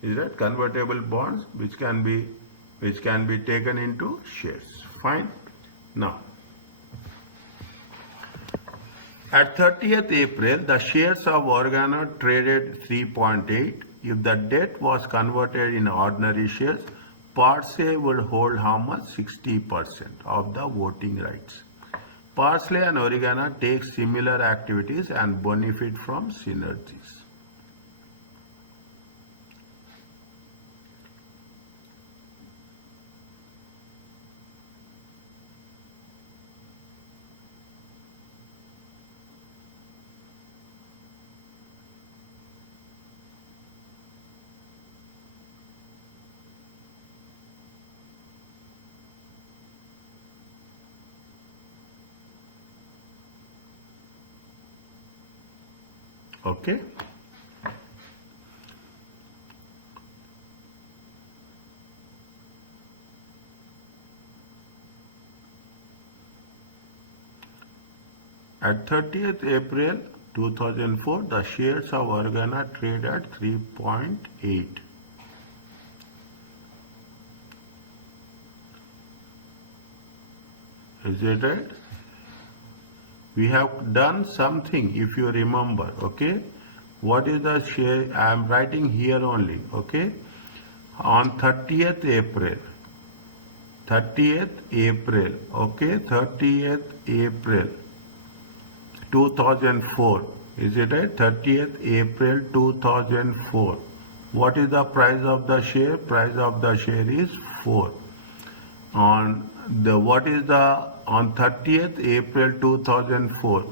Is that convertible bonds which can be taken into shares? Fine. Now, at 30th April, the shares of Organo traded 3.8. If the debt was converted in ordinary shares, Part A would hold how much? 60% of the voting rights. Parsley and Oregano take similar activities and benefit from synergies. Okay. At 30th April 2004, the shares of Organa trade at 3.8. Is it right? We have done something, if you remember, okay? What is the share? I am writing here only, okay? On 30th April, okay? 30th April 2004, is it right? 30th April 2004. What is the price of the share? Price of the share is 4. On 30th April 2004,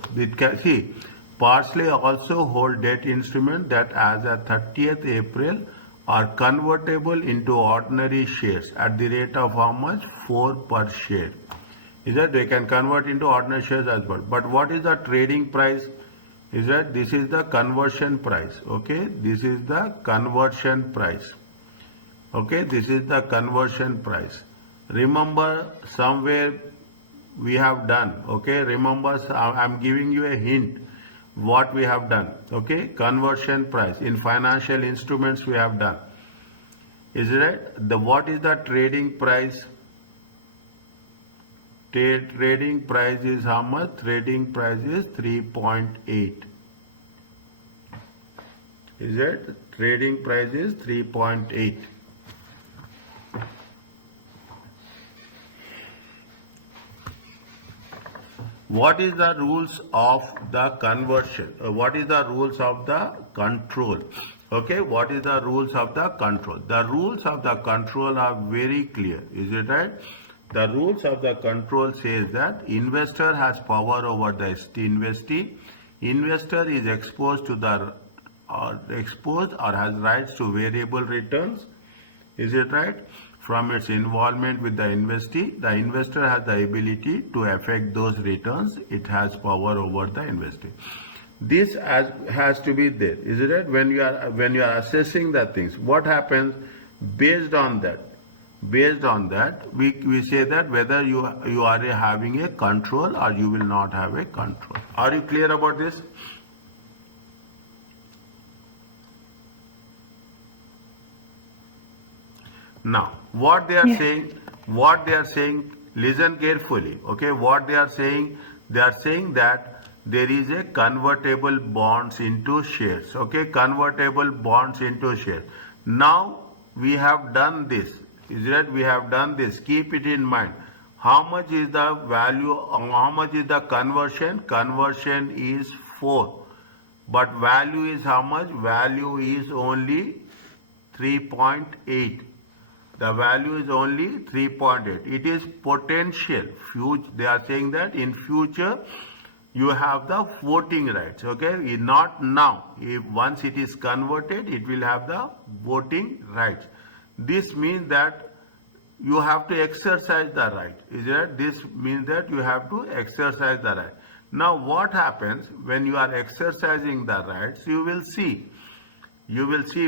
see, Parsley also hold debt instruments that as at 30th April are convertible into ordinary shares at the rate of how much? 4 per share. Is that they can convert into ordinary shares as well. But what is the trading price? Is that this is the conversion price. Okay, this is the conversion price. Okay, this is the conversion price. Remember, somewhere we have done, okay? Remember, I'm giving you a hint what we have done, okay? Conversion price in financial instruments we have done. Is it right? What is the trading price? Trading price is how much? Trading price is 3.8. Is it? Trading price is 3.8. What is the rules of the conversion? What is the rules of the control? Okay, what is the rules of the control? The rules of the control are very clear. Is it right? The rules of the control says that investor has power over the investee. Investor is exposed to the exposed or has rights to variable returns. Is it right? From its involvement with the investee, the investor has the ability to affect those returns. It has power over the investee. This has to be there. Is it right? When you are assessing the things, what happens based on that? Based on that, we say that whether you are having a control or you will not have a control. Are you clear about this? Now, what they are saying, listen carefully, okay, what they are saying that there is a convertible bonds into shares, okay, convertible bonds into shares. Now, we have done this, is that we have done this, keep it in mind. How much is the value, how much is the conversion? Conversion is 4. But value is how much? Value is only 3.8. The value is only 3.8. It is potential. They are saying that in future you have the voting rights. Okay, not now. If once it is converted, it will have the voting rights. This means that you have to exercise the right. Is it? This means that you have to exercise the right. Now, what happens when you are exercising the rights? You will see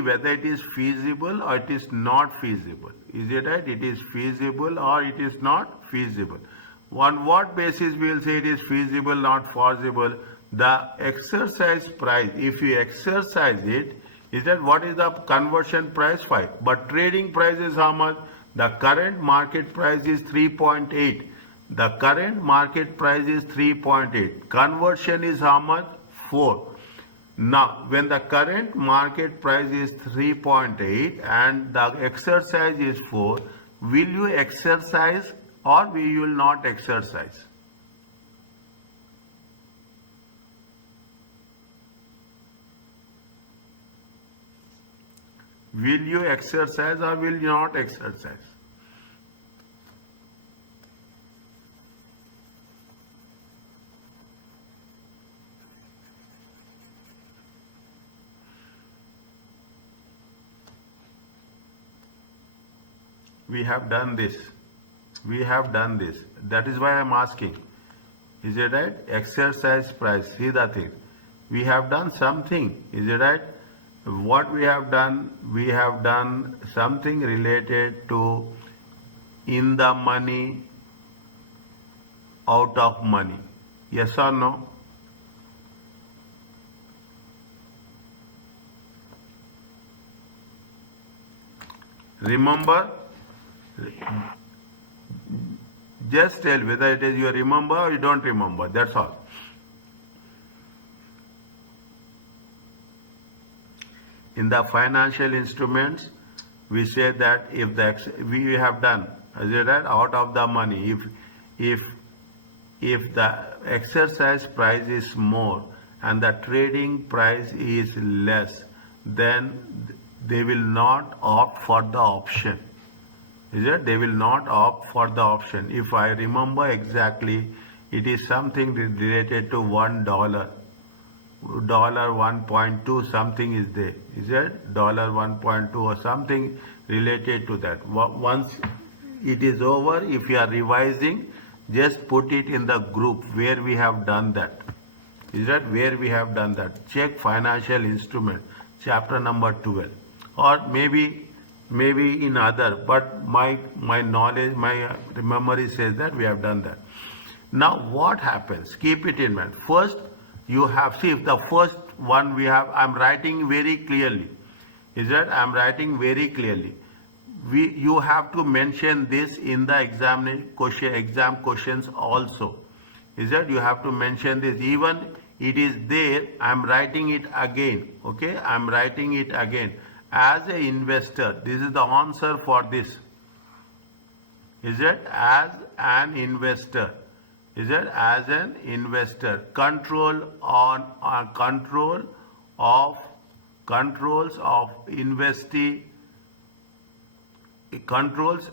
whether it is feasible or it is not feasible. Is it right? It is feasible or it is not feasible. On what basis we will say it is feasible, not feasible? The exercise price, if you exercise it, is that what is the conversion price? 5. But trading price is how much? The current market price is 3.8. The current market price is 3.8. Conversion is how much? 4. Now, when the current market price is 3.8 and the exercise is 4, will you exercise or will you not exercise? Will you exercise or will you not exercise? We have done this. That is why I am asking. Is it right? Exercise price. See the thing. We have done something. Is it right? What we have done something related to in the money, out of money. Yes or no? Remember? Just tell whether it is you remember or you don't remember. That's all. In the financial instruments, we say that if we have done, as you read, out of the money, if the exercise price is more and the trading price is less, then they will not opt for the option. Is it? They will not opt for the option. If I remember exactly, it is something related to $1. $1.2 something is there. Is it? $1.2 or something related to that. Once it is over, if you are revising, just put it in the group where we have done that. Is that where we have done that? Check financial instrument, chapter number 12. Or maybe in other, but my knowledge, my memory says that we have done that. Now what happens? Keep it in mind. First, you have, see, if the first one we have, I'm writing very clearly. Is that I'm writing very clearly. You have to mention this in the exam questions also. Is that you have to mention this. Even it is there, I'm writing it again. Okay, I'm writing it again. As an investor, this is the answer for this. Is it? As an investor. Is it? As an investor. Controls of investing. Controls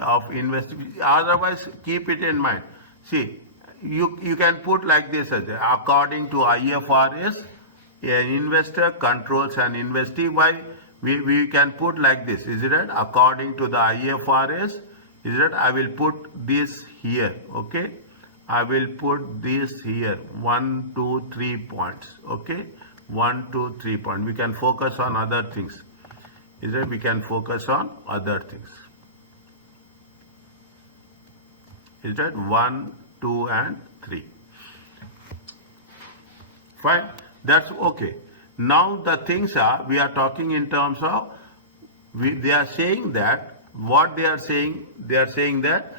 of investing. Otherwise, keep it in mind. See, you can put like this as according to IFRS, an investor controls an investee. Why? We can put like this. Is it right? According to the IFRS, is it? I will put this here. Okay, I will put this here. 1, 2, 3 points. Okay, 1, 2, 3 points. We can focus on other things. Is it? We can focus on other things. Is that 1, 2, and 3? Fine. That's okay. Now the things are, we are talking in terms of they are saying that, what they are saying that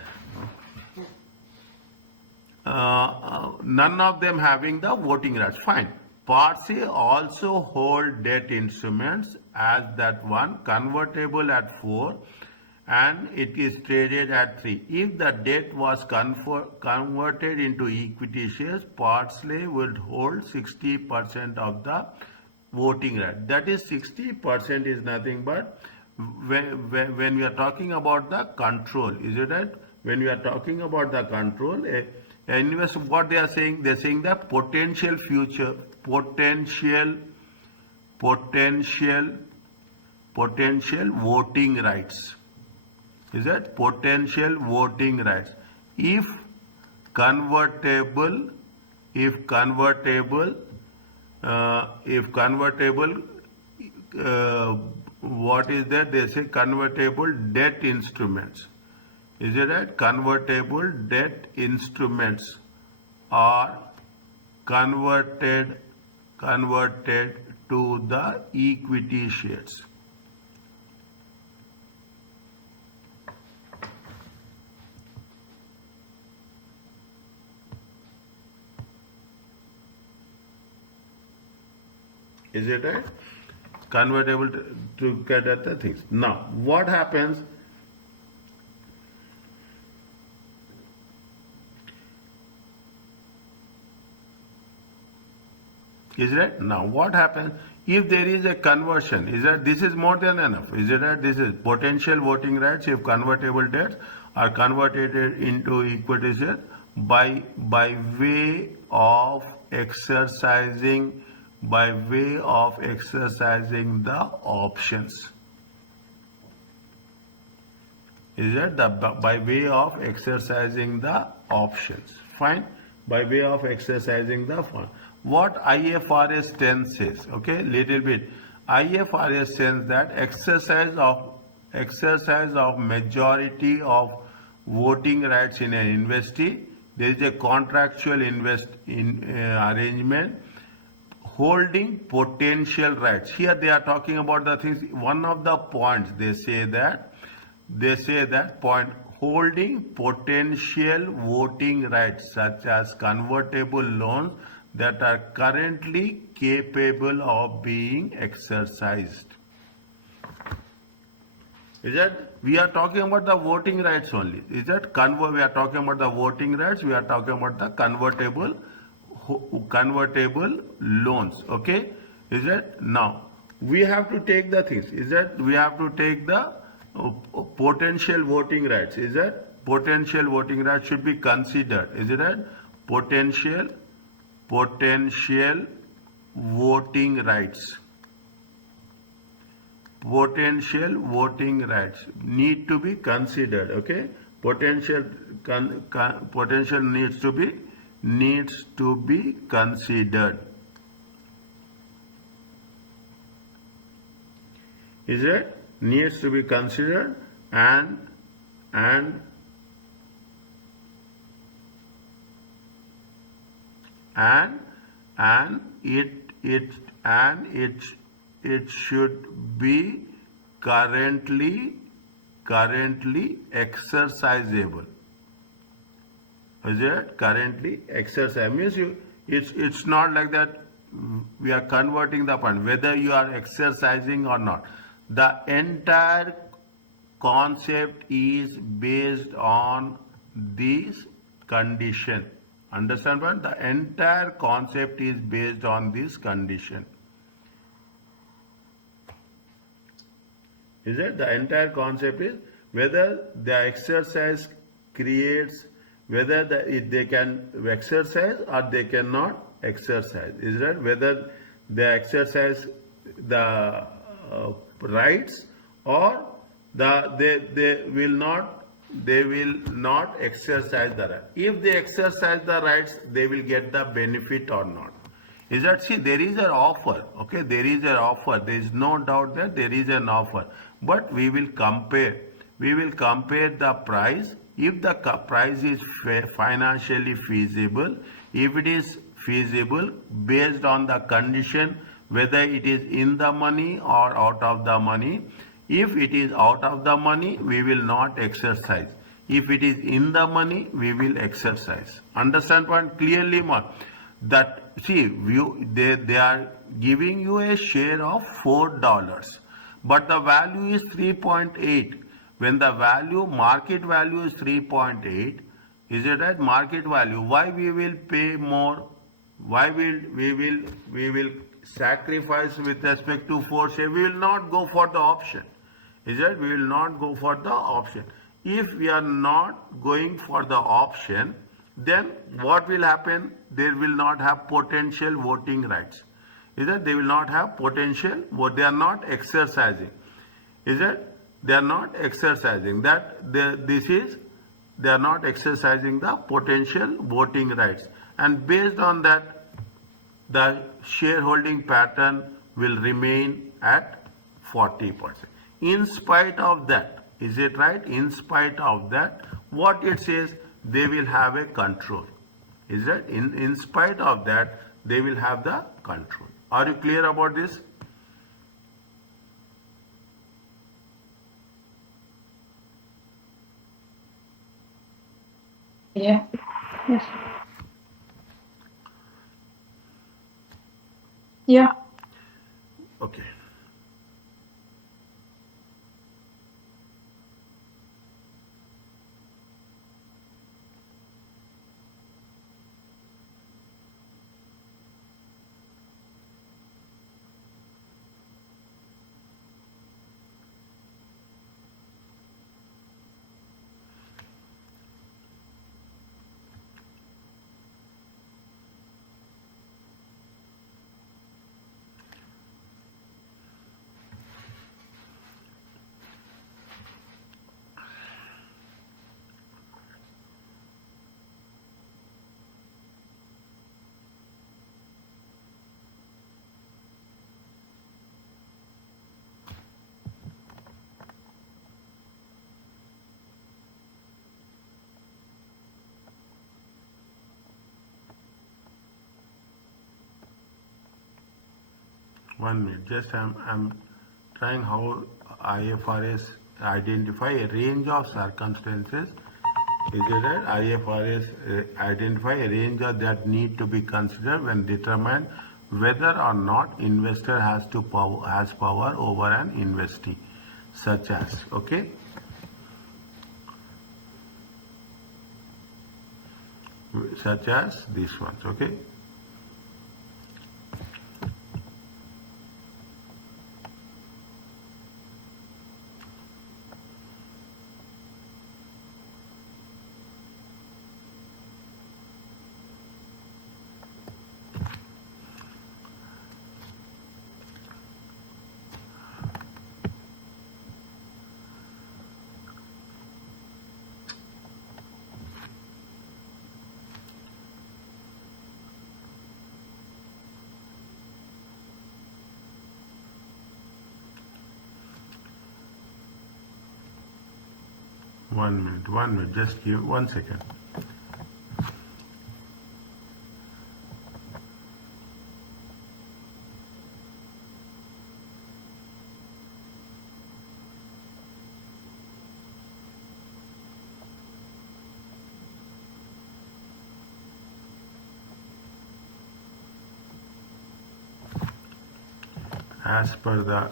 none of them having the voting rights. Fine. Part C also hold debt instruments as that one convertible at 4 and it is traded at 3. If the debt was converted into equity shares, Parsley would hold 60% of the voting right. That is 60% is nothing but when we are talking about the control, is it right? When we are talking about the control, invest, what they are saying, they're saying the potential future, potential voting rights. Is that potential voting rights? If convertible, what is that? They say convertible debt instruments. Is it right? Convertible debt instruments are converted to the equity shares. Is it right? Convertible to get at the things. Now, what happens? Is it right? Now, what happens if there is a conversion? Is that this is more than enough? Is it right? This is potential voting rights if convertible debts are converted into equity shares by way of exercising the options. Is that by way of exercising the options? Fine. By way of exercising the fund. What IFRS 10 says, okay, little bit. IFRS says that exercise of majority of voting rights in an investee, there is a contractual arrangement holding potential rights. Here they are talking about the things. One of the points they say that point holding potential voting rights such as convertible loans that are currently capable of being exercised. Is that we are talking about the voting rights only? Is that we are talking about the voting rights? We are talking about the convertible loans. Okay, is that now we have to take the things? Is that we have to take the potential voting rights? Is that potential voting rights should be considered? Is it right? Potential voting rights. Potential voting rights need to be considered. Okay, potential needs to be considered. Is it needs to be considered and it should be currently exercisable. Is it currently exercisable? Means it's not like that we are converting the point whether you are exercising or not. The entire concept is based on this condition. Understand what? The entire concept is based on this condition. Is it? The entire concept is whether the exercise creates, whether they can exercise or they cannot exercise. Is that whether they exercise the rights or they will not exercise the right. If they exercise the rights, they will get the benefit or not. Is that, see, there is an offer. Okay, there is an offer. There is no doubt that there is an offer. But we will compare the price. If the price is financially feasible, if it is feasible based on the condition whether it is in the money or out of the money, If it is out of the money, we will not exercise. If it is in the money, we will exercise. Understand point clearly, ma? That see, they are giving you a share of $4, but the value is 3.8. When the value, market value is 3.8, is it right? Market value. Why we will pay more? Why we will sacrifice with respect to 4 share? We will not go for the option. Is it? We will not go for the option. If we are not going for the option, then what will happen? They will not have potential voting rights. Is it? They will not have potential, but they are not exercising. Is it? They are not exercising that. They are not exercising the potential voting rights, and based on that, the shareholding pattern will remain at 40%. In spite of that, is it right? In spite of that, what it says, they will have a control. Is that in spite of that, they will have the control. Are you clear about this? Yeah. Yes. Yeah. Okay. One minute. Just I'm trying how IFRS identify a range of circumstances. Is it right? IFRS identify a range of that need to be considered when determined whether or not investor has power over an investee, such as, okay. Such as these ones, okay. One minute, just give 1 second. As per the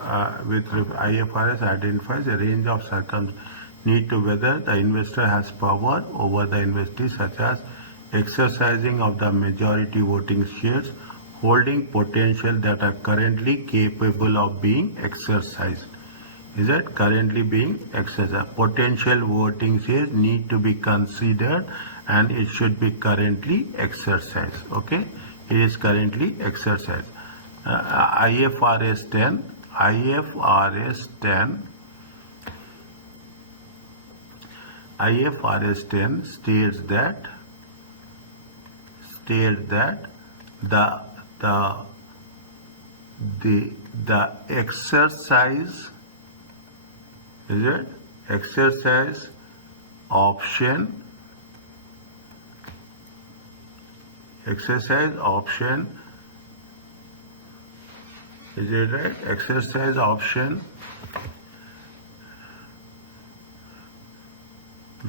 IFRS identifies a range of circumstances need to whether the investor has power over the investee, such as exercising of the majority voting shares, holding potential that are currently capable of being exercised. Is that currently being exercised? Potential voting shares need to be considered, and it should be currently exercised. Okay, it is currently exercised. IFRS 10 states that the exercise, is it, exercise option is it right? Exercise option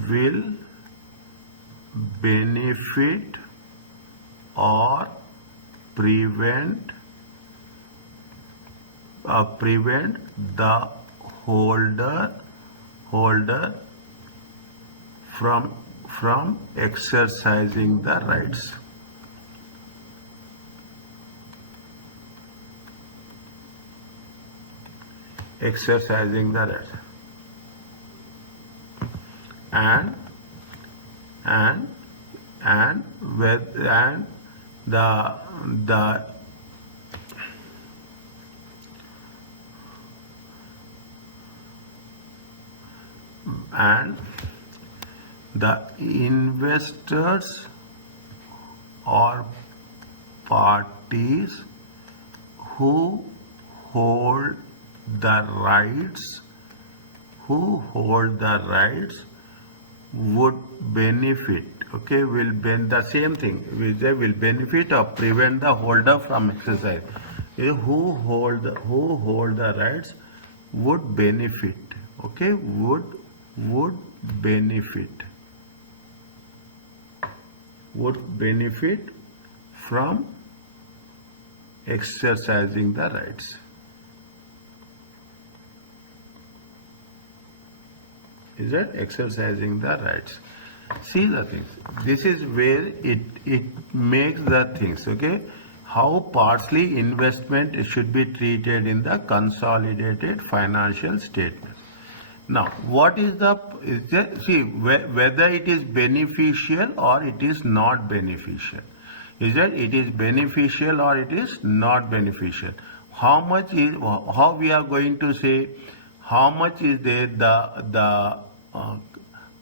will benefit or prevent the holder from exercising the rights. Exercising the rights. And the investors or parties who hold the rights would benefit, okay, will the same thing, they will benefit or prevent the holder from exercise. Who hold the rights would benefit, okay, would benefit from exercising the rights. Is that exercising the rights? See the things. This is where it makes the things, okay, how partially investment should be treated in the consolidated financial statement. Now, what is see whether it is beneficial or it is not beneficial. Is that it is beneficial or it is not beneficial? How we are going to say how much is there the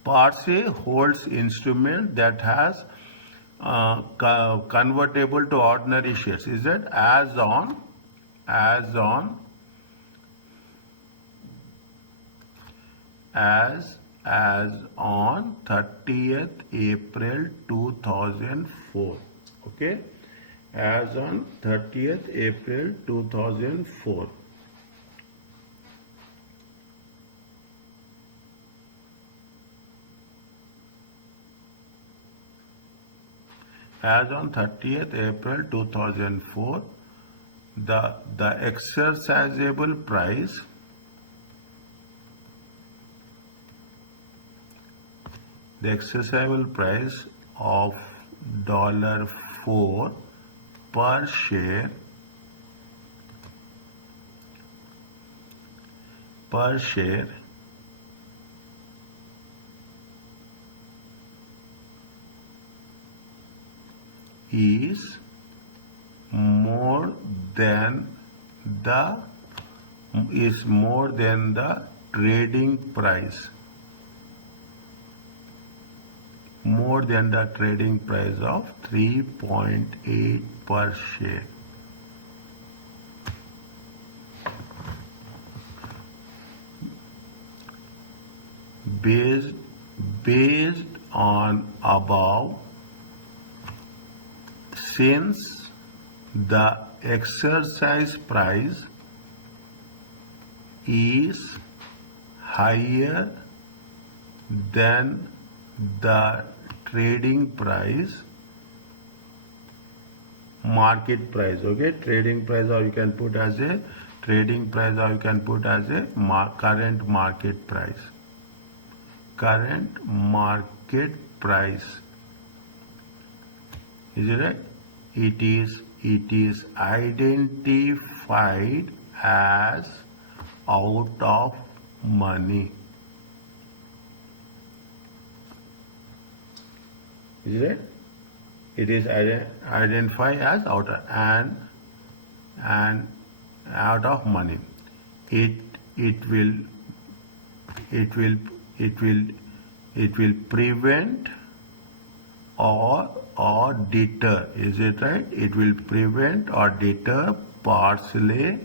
Part A holds instrument that has convertible to ordinary shares. Is that as on 30th April 2004. Okay, as on 30th April 2004. As on 30th April 2004, the exercisable price of $4 per share is more than the trading price, of 3.8 per share. Based on above, since the exercise price is higher than the trading price, market price, okay, trading price, or you can put as a trading price, or you can put as a current market price. Is it right? It is identified as out of money. Is it right? It is identified as out of money. It will prevent or deter. Is it right? It will prevent or deter partially.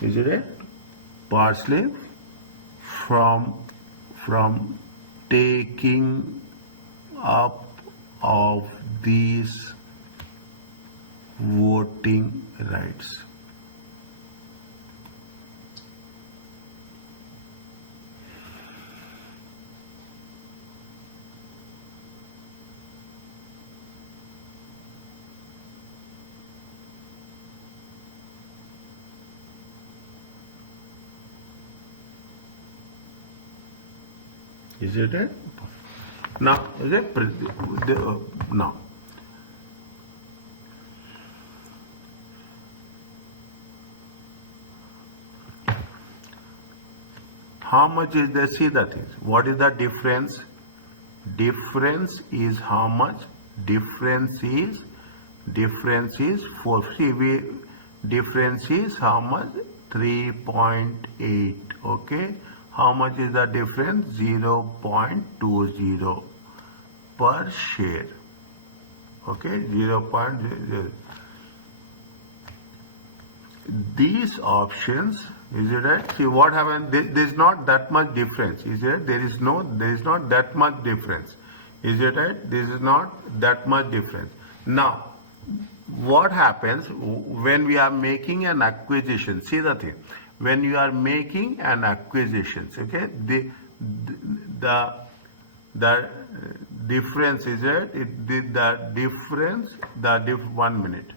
Is it right? Partially from taking up of these voting rights. Is it right? Now, is it now? How much is there? See the things. What is the difference? Difference is how much? Difference is 4. See, difference is how much? 3.8. Okay. How much is the difference? 0.20 per share. Okay, 0.00. These options, is it right? See what happened? There is not that much difference. Is it? There is not that much difference. Is it right? This is not that much difference. Now, what happens when we are making an acquisition? See the thing. When you are making an acquisition, okay, the difference is it? The difference. 1 minute.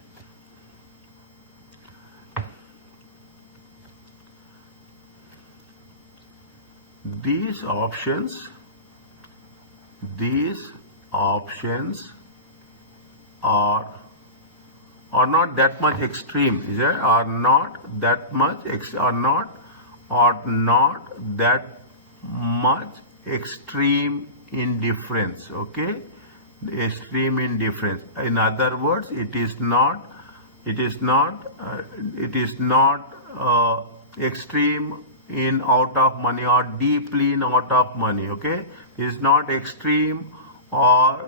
These options are not that much extreme, is it? Are not that much that much extreme in difference. Okay, extreme in difference. In other words, it is not extreme in out of money or deeply in out of money. Okay, is not extreme or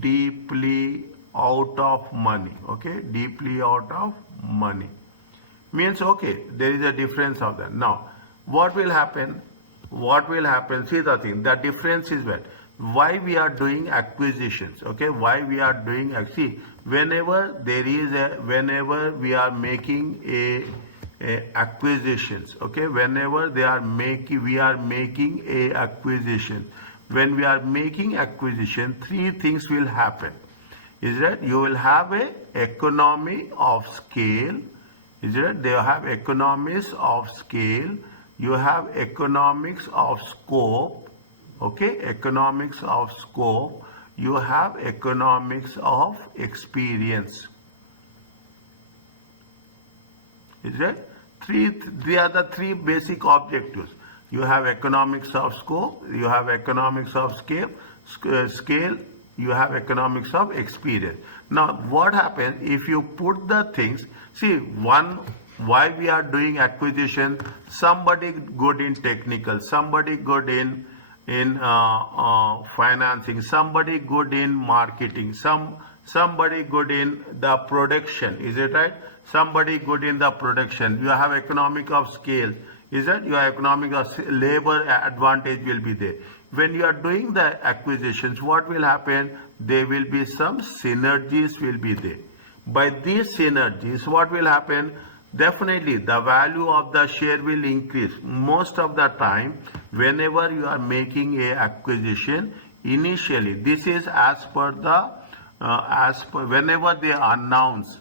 deeply out of money. Okay, deeply out of money means, okay, there is a difference of that. Now what will happen? See the thing, the difference is why we are doing acquisitions. Okay, why we are doing, see, whenever we are making a acquisitions. Okay, whenever we are making a acquisition. When we are making acquisition, 3 things will happen. Is that you will have a economy of scale. Is it? They have economies of scale. You have economics of scope. Okay, economics of scope. You have economics of experience. Is it? They are the 3 basic objectives. You have economics of scope, you have economics of scale, you have economics of experience. Now, what happens if you put the things, see, why we are doing acquisition, somebody good in technical, somebody good in financing, somebody good in marketing, somebody good in the production. Is it right? Somebody good in the production. You have economic of scale. Is that your economic of labor advantage will be there. When you are doing the acquisitions, what will happen? There will be some synergies will be there. By these synergies, what will happen? Definitely the value of the share will increase. Most of the time, whenever you are making a acquisition, initially, this is as per whenever they announce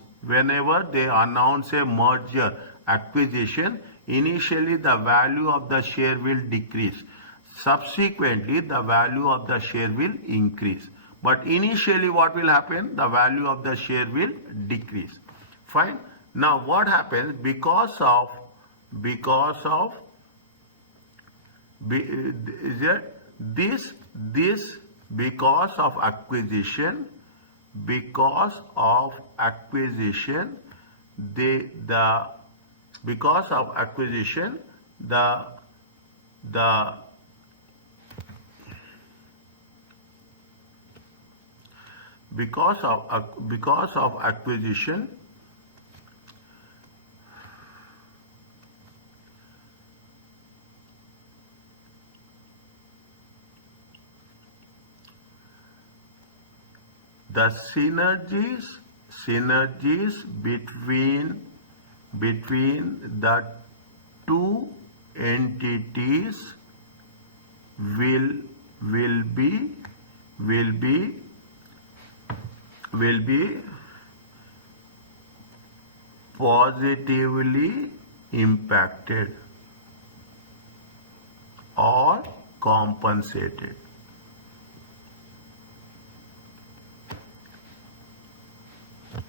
a merger acquisition, initially the value of the share will decrease. Subsequently, the value of the share will increase. But initially what will happen? The value of the share will decrease. Fine. Now what happens because of acquisition, because of acquisition the synergies between the 2 entities will be positively impacted or compensated.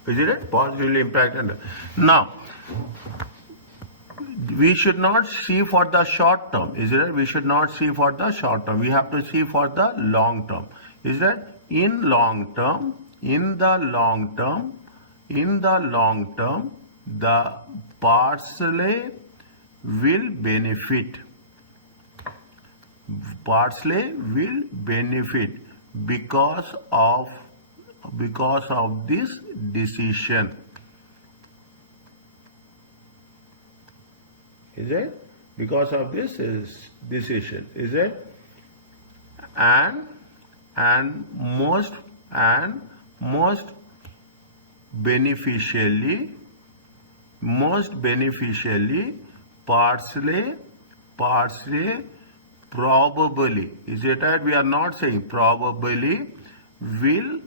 Is it positively impacted? Now, we should not see for the short term. Is it? We should not see for the short term. We have to see for the long term. Is that in long term? In the long term, the parsley will benefit. Parsley will benefit because of this decision. Is it? Because of this decision. Is it? And most beneficially, parsley probably, is it right? We are not saying probably will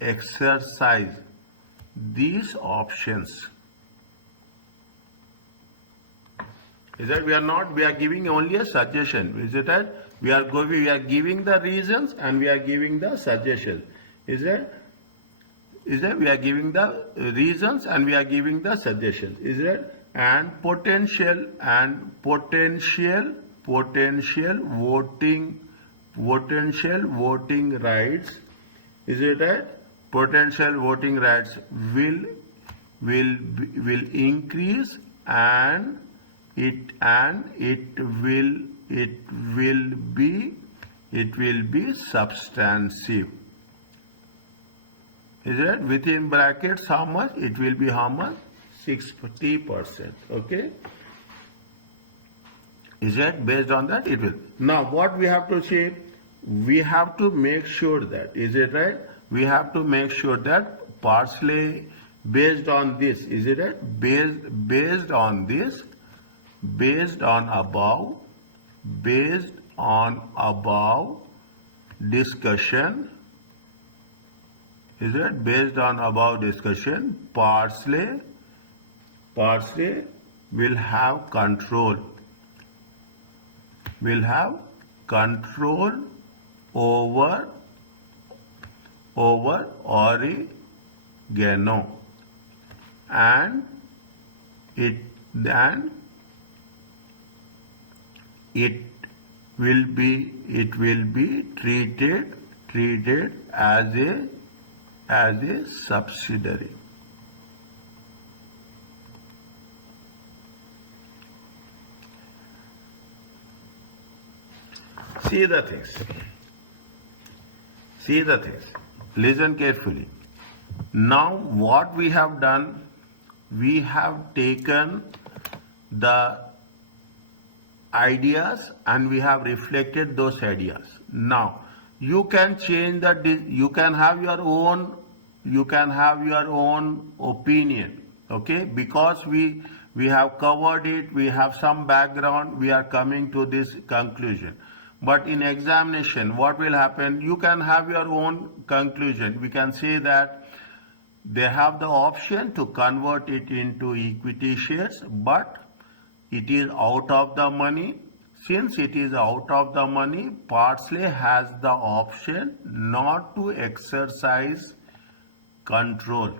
exercise these options. Is that we are giving only a suggestion. Is it right? We are giving the reasons and we are giving the suggestion. Is that we are giving the reasons and we are giving the suggestions. Is that and potential voting rights. Is it right? Potential voting rights will increase and it will be substantive. Is it within brackets how much? It will be how much? 60%. Okay. Is it based on that? It will. Now what we have to say? We have to make sure that, is it right? We have to make sure that parsley based on this, is it right? Based on this, based on above discussion, is it? Based on above discussion, parsley will have control. Over oregano, and it will be treated as a subsidiary. See the things. Listen carefully. Now what we have done, we have taken the ideas and we have reflected those ideas. Now you can change you can have your own opinion. Okay, because we have covered it, we have some background, we are coming to this conclusion. But in examination, what will happen? You can have your own conclusion. We can say that they have the option to convert it into equity shares, but it is out of the money. Since it is out of the money, Parsley has the option not to exercise control.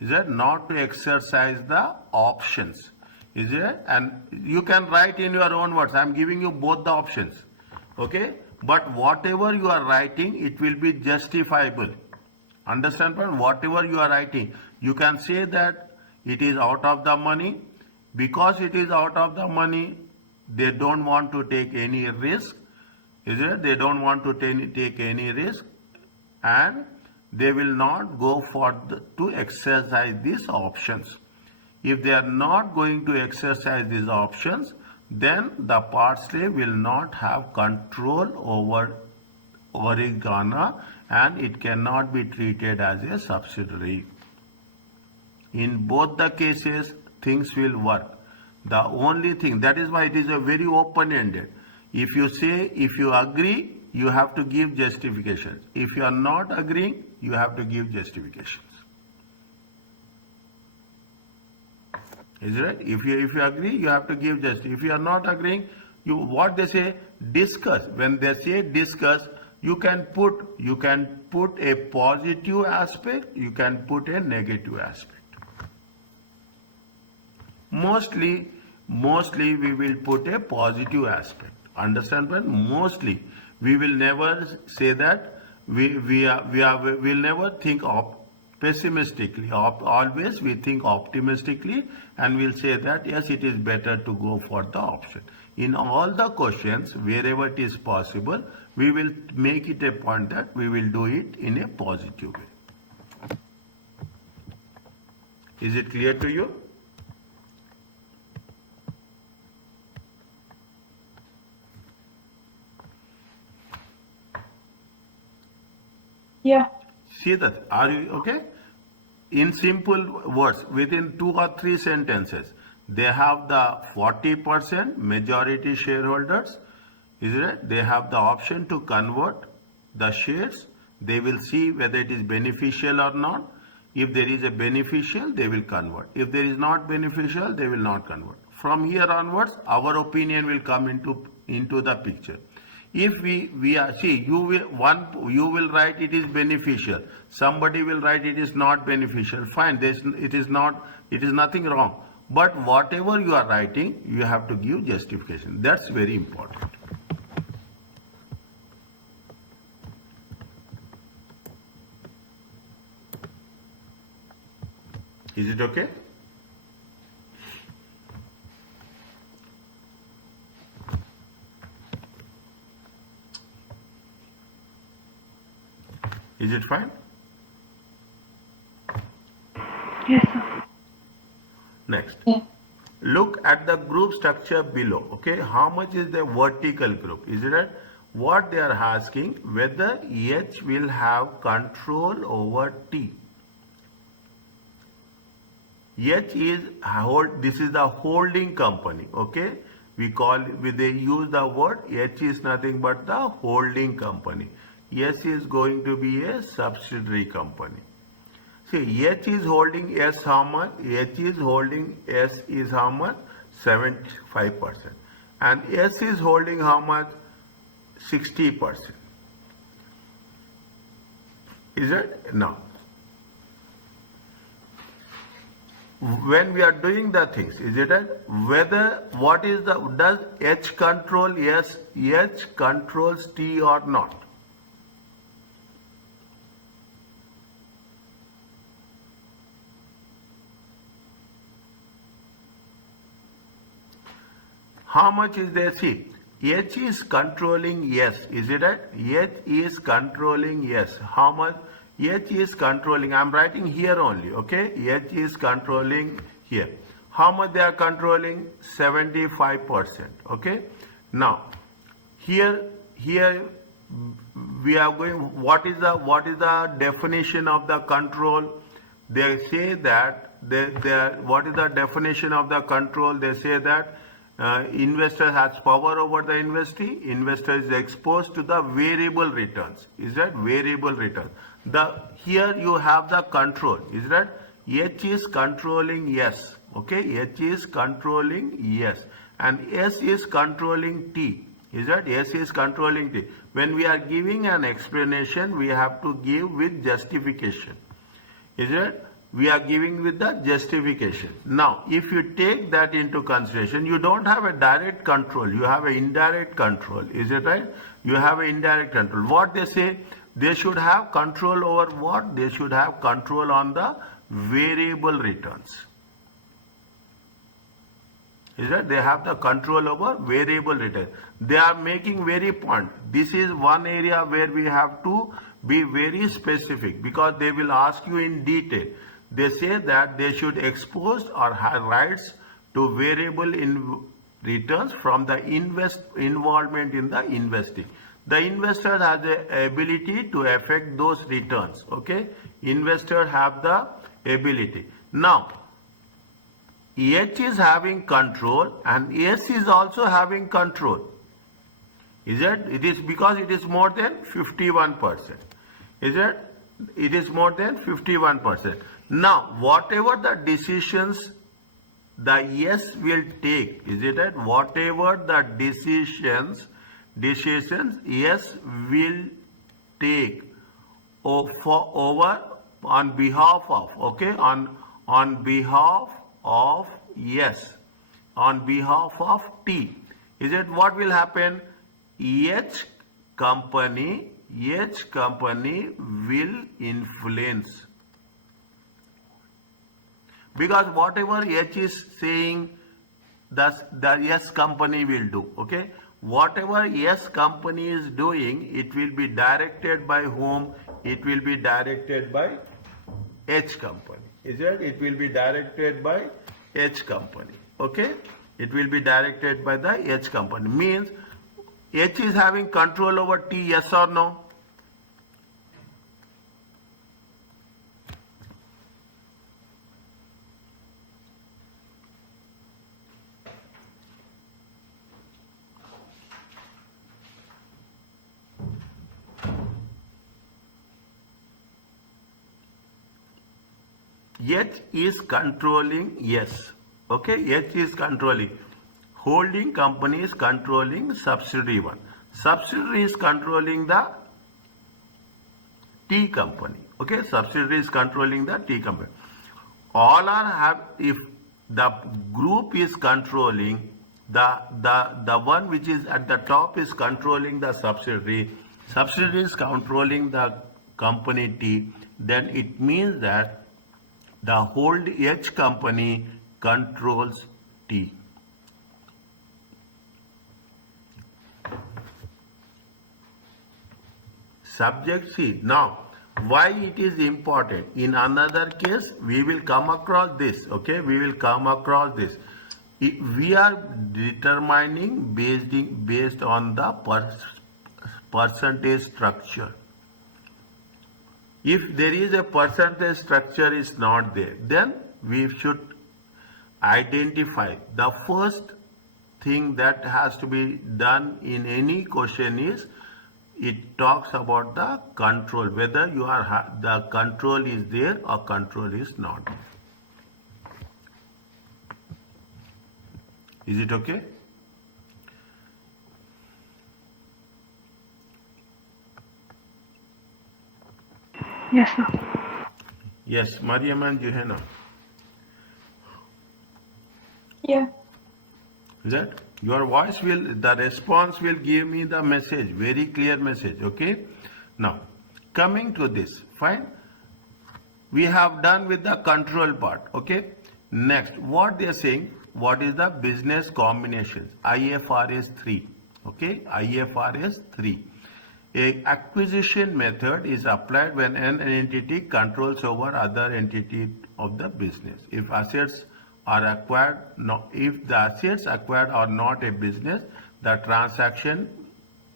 Is it? Not to exercise the options. Is it? And you can write in your own words. I am giving you both the options. Okay? But whatever you are writing, it will be justifiable. Understand? Whatever you are writing, you can say that it is out of the money. Because it is out of the money, they don't want to take any risk. Is it? They don't want to take any risk, and they will not go to exercise these options. If they are not going to exercise these options, then the Parsley will not have control over oregano and it cannot be treated as a subsidiary. In both the cases, things will work. The only thing, that is why it is a very open-ended. If you agree, you have to give justifications. If you are not agreeing, you have to give justifications. Is it right? If you agree, you have to give justification. If you are not agreeing, what they say, discuss. When they say discuss, you can put a positive aspect, you can put a negative aspect. Mostly we will put a positive aspect. Understand? But mostly we will never say that we'll never think pessimistically. Always we think optimistically, and we'll say that yes, it is better to go for the option. In all the questions, wherever it is possible, we will make it a point that we will do it in a positive way. Is it clear to you? Yeah. See that? Are you okay? In simple words, within 2 or 3 sentences, they have the 40% majority shareholders. Is it? They have the option to convert the shares. They will see whether it is beneficial or not. If there is a beneficial, they will convert. If there is not beneficial, they will not convert. From here onwards, our opinion will come into the picture. If we are, see, you will write it is beneficial. Somebody will write it is not beneficial. Fine, it is nothing wrong. But whatever you are writing, you have to give justification. That's very important. Is it okay? Is it fine? Yes, sir. Next. Yeah. Look at the group structure below. Okay, how much is the vertical group? Is it right? What they are asking, whether H will have control over T. H is this is the holding company. Okay, they use the word H is nothing but the holding company. S is going to be a subsidiary company. See, H is holding S how much? H is holding S is how much? 75%. And S is holding how much? 60%. Is it? Now, when we are doing the things, is it right? Does H control S? H controls T or not? How much is there? See, H is controlling yes. Is it right? H is controlling yes. How much? H is controlling. I'm writing here only. Okay. H is controlling here. How much they are controlling? 75%. Okay. Now, here we are going. What is the definition of the control? They say that what is the definition of the control? They say that investor has power over the investee. Investor is exposed to the variable returns. Is that variable return? Here you have the control. Is that H is controlling yes. Okay, H is controlling yes, and S is controlling T. Is that S is controlling T? When we are giving an explanation, we have to give with justification. Is it? We are giving with the justification. Now, if you take that into consideration, you don't have a direct control. You have an indirect control. Is it right? You have an indirect control. What they say, they should have control over what? They should have control on the variable returns. Is that they have the control over variable return. They are making very point. This is one area where we have to be very specific, because they will ask you in detail. They say that they should expose or have rights to variable returns from the involvement in the investing. The investor has the ability to affect those returns. Okay, investors have the ability. Now, H is having control and S is also having control. Is it? It is because it is more than 51%. Is it? It is more than 51%. Now, whatever the decisions the yes will take, is it right? Whatever the decisions yes will take over on behalf of, okay, on behalf of yes, on behalf of T. Is it what will happen? H company will influence, because whatever H is saying, the yes company will do. Okay, whatever yes company is doing, it will be directed by whom? It will be directed by H company. Is it? It will be directed by H company. Okay, it will be directed by the H company. Means H is having control over T. Yes or no? H is controlling, yes. Okay, H is controlling. Holding company is controlling subsidiary one. Subsidiary is controlling the T company. Okay, subsidiary is controlling the T company. All are have, if the group is controlling the one which is at the top is controlling the subsidiary is controlling the company T, then it means that the whole H company controls T. Subject C. Now, why it is important? In another case, we will come across this. Okay, we will come across this. We are determining based on the percentage structure. If there is a percentage structure is not there, then we should identify the first thing that has to be done in any question is it talks about the control, whether you are the control is there or control is not there. Is it okay? Yes, sir. Yes, Mariam and Johanna. Yeah. Is that? Your voice will, the response will give me the message, very clear message, okay? Now, coming to this, fine? We have done with the control part, okay? Next, what they are saying, what is the business combinations? IFRS 3, okay? IFRS 3. A acquisition method is applied when an entity controls over other entity of the business. If assets are acquired, if the assets acquired are not a business, the transaction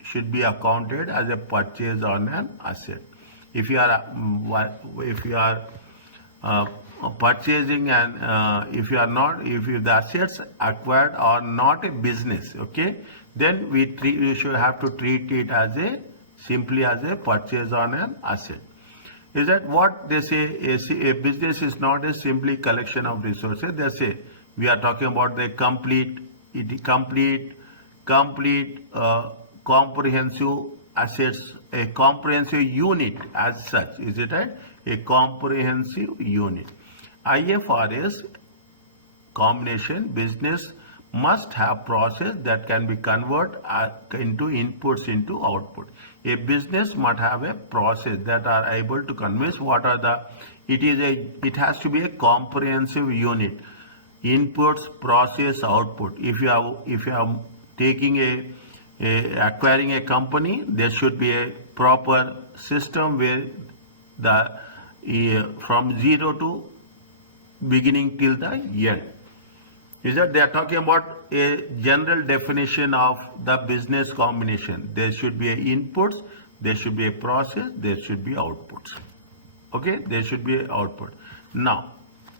should be accounted as a purchase on an asset. If you are purchasing and if the assets acquired are not a business, okay, then we should have to treat it as simply as a purchase on an asset. Is that what they say? A business is not a simply collection of resources. They say we are talking about the comprehensive assets, a comprehensive unit as such. Is it right? A comprehensive unit. IFRS combination business must have process that can be converted into inputs into output. A business must have a process that are able to convince what are the, it has to be a comprehensive unit. Inputs, process, output. If you are taking acquiring a company, there should be a proper system where from zero to beginning till the end. Is that they are talking about a general definition of the business combination. There should be inputs, there should be a process, there should be outputs. Okay, there should be output. Now,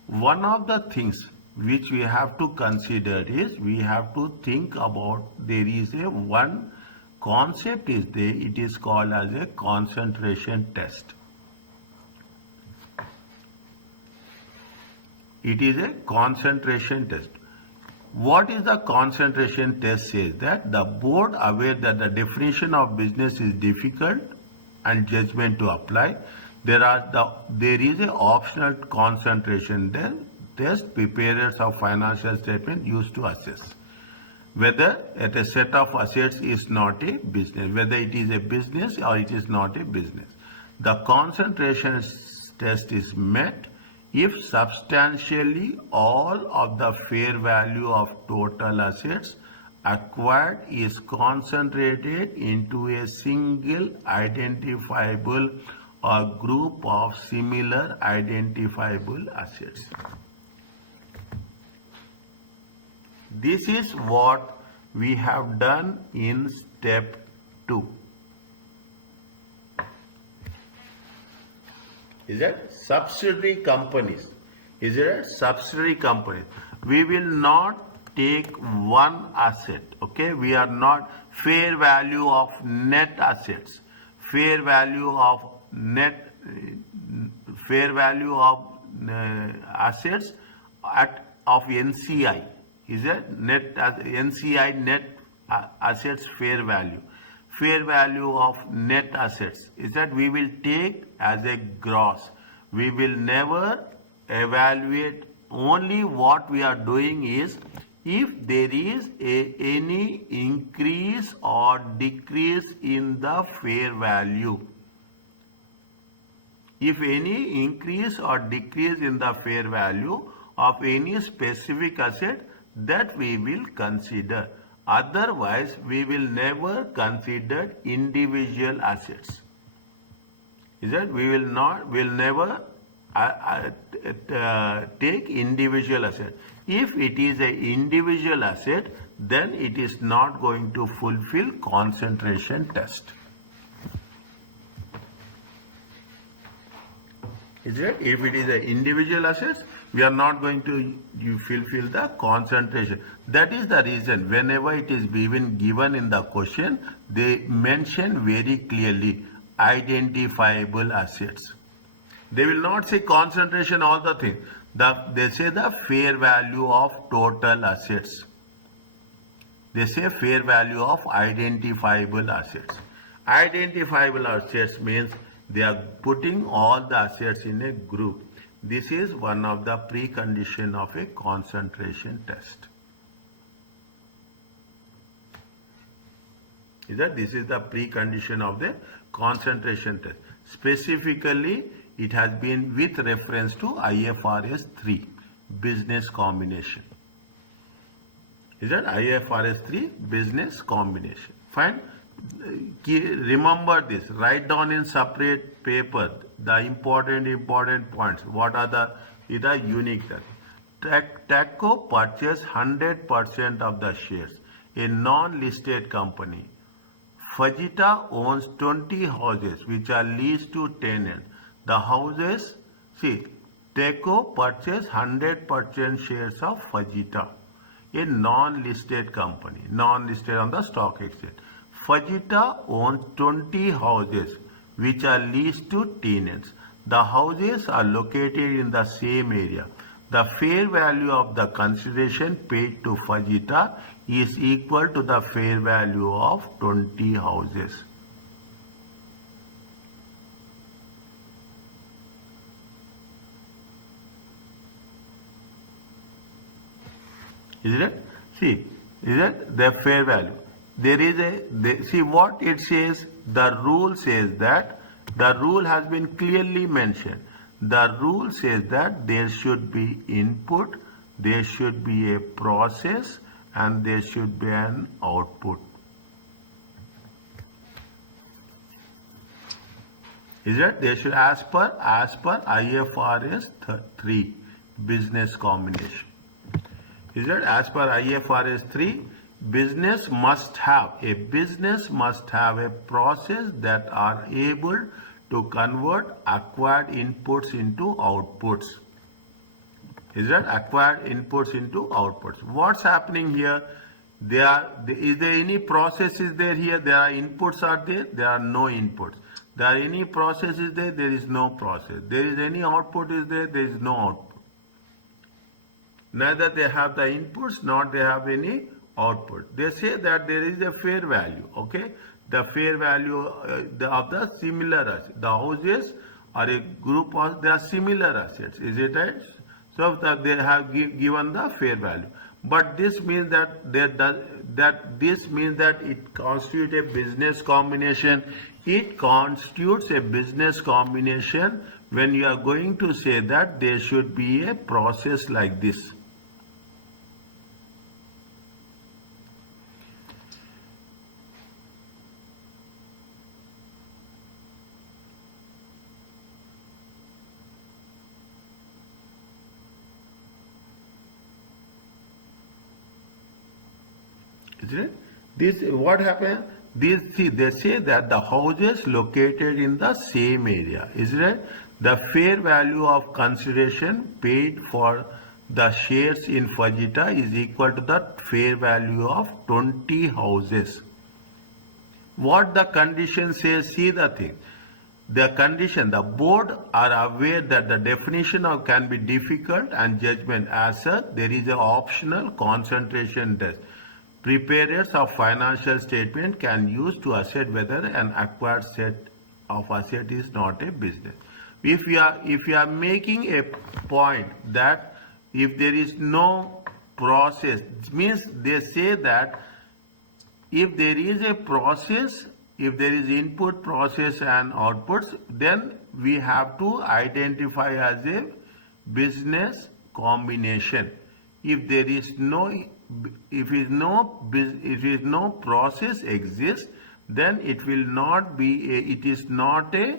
one of the things which we have to consider is we have to think about there is one concept is there. It is called as a concentration test. It is a concentration test. What is the concentration test says? That the board aware that the definition of business is difficult and judgment to apply. There is a optional concentration test preparers of financial statement used to assess whether a set of assets is not a business, whether it is a business or it is not a business. The concentration test is met if substantially all of the fair value of total assets acquired is concentrated into a single identifiable or group of similar identifiable assets. This is what we have done in step 2. Is that subsidiary companies? Is it subsidiary companies? We will not take one asset. Okay, we are not fair value of net assets, fair value of assets of NCI. Is it net NCI net assets fair value? Fair value of net assets is that we will take as a gross. We will never evaluate. Only what we are doing is if there is any increase or decrease in the fair value. If any increase or decrease in the fair value of any specific asset, that we will consider. Otherwise, we will never consider individual assets. Is that we will never take individual asset. If it is an individual asset, then it is not going to fulfill concentration test. Is it? If it is an individual assets, we are not going to fulfill the concentration. That is the reason whenever it is given in the question, they mention very clearly identifiable assets. They will not say concentration all the thing. They say the fair value of total assets. They say fair value of identifiable assets. Identifiable assets means they are putting all the assets in a group. This is one of the precondition of a concentration test. This is the precondition of the concentration test. Specifically, it has been with reference to IFRS 3, business combination. Is that IFRS 3, business combination? Fine. Remember this. Write down in separate paper the important points. What are the unique things? TACCO purchased 100% of the shares. A non-listed company. Fajita owns 20 houses which are leased to tenants. The houses, TACCO purchased 100% shares of Fajita, a non-listed company, non-listed on the stock exchange. Fajita owns 20 houses which are leased to tenants. The houses are located in the same area. The fair value of the consideration paid to Fajita is equal to the fair value of 20 houses. Is it? See, is it the fair value? There is see what it says. The rule says that the rule has been clearly mentioned. The rule says that there should be input, there should be a process, and there should be an output. Is it? They should as per IFRS 3 business combination. Is it? As per IFRS 3, business must have a process that are able to convert acquired inputs into outputs. Is that acquired inputs into outputs? What's happening here? Is there any processes there here? There are inputs are there? There are no inputs. There are any processes there? There is no process. There is any output is there? There is no output. Neither they have the inputs nor they have any output. They say that there is a fair value, okay? The fair value of the similar assets. The houses are a group of, they are similar assets, is it right? So that they have given the fair value. But this means that this means that it constitutes a business combination. It constitutes a business combination when you are going to say that there should be a process like this. Isn't it? This what happened? They say that the houses located in the same area, isn't it? The fair value of consideration paid for the shares in Fujita is equal to the fair value of 20 houses. What the condition says, see the thing. The condition, the board are aware that the definition of can be difficult and judgment as such, there is an optional concentration test. Preparers of financial statement can use to assess whether an acquired set of asset is not a business. If you are making a point that if there is no process, it means they say that if there is a process, if there is input, process and outputs, then we have to identify as a business combination. If there is no process exists, then it will not be it is not a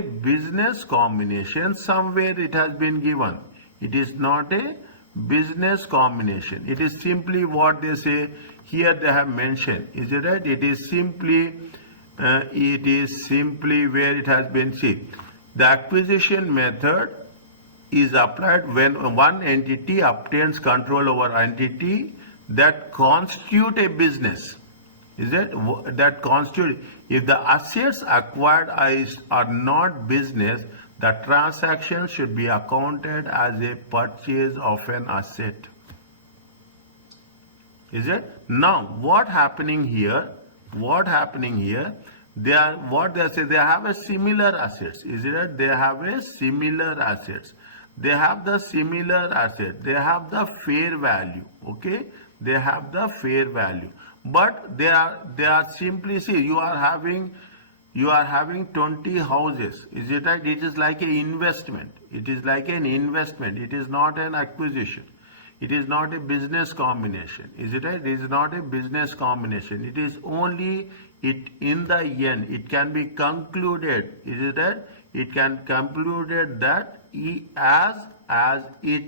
business combination. Somewhere it has been given. It is not a business combination. It is simply what they say here. They have mentioned. Is it right? It is simply where it has been seen. The acquisition method is applied when one entity obtains control over entity that constitute a business. Is it that constitute? If the assets acquired are not business, the transaction should be accounted as a purchase of an asset. Is it? Now, what happening here? They are what they say. They have a similar assets. Is it right? They have a similar assets. They have the similar asset. They have the fair value. Okay, they have the fair value. But they are simply, see, you are having 20 houses. Is it right? It is like an investment. It is like an investment. It is not an acquisition. It is not a business combination. Is it right? It is not a business combination. It is only in the end. It can be concluded. Is it right? It can concluded that as it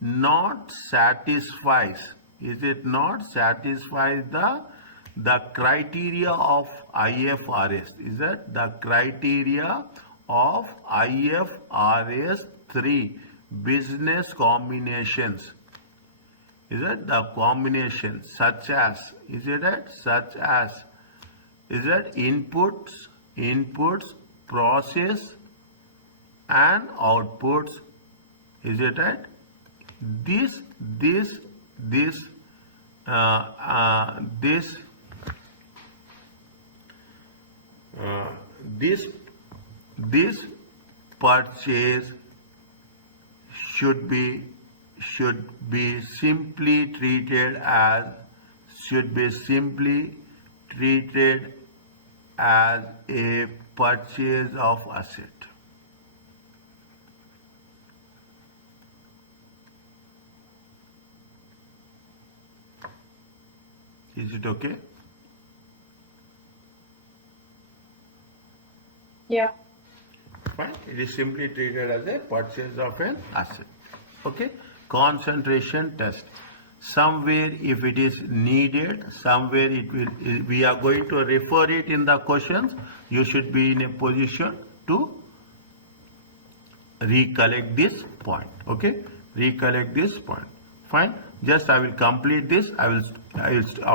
not satisfies. Is it not satisfies the criteria of IFRS? Is that the criteria of IFRS 3 business combinations? Is that the combination such as, is it that such as, is that inputs, process and outputs? Is it right? This purchase should be simply treated as a purchase of asset. Is it okay? Yeah. Fine. It is simply treated as a purchase of an asset. Okay. Concentration test. Somewhere, if it is needed, somewhere it will. We are going to refer it in the questions. You should be in a position to recollect this point. Okay. Recollect this point. Fine. Just I will complete this. I will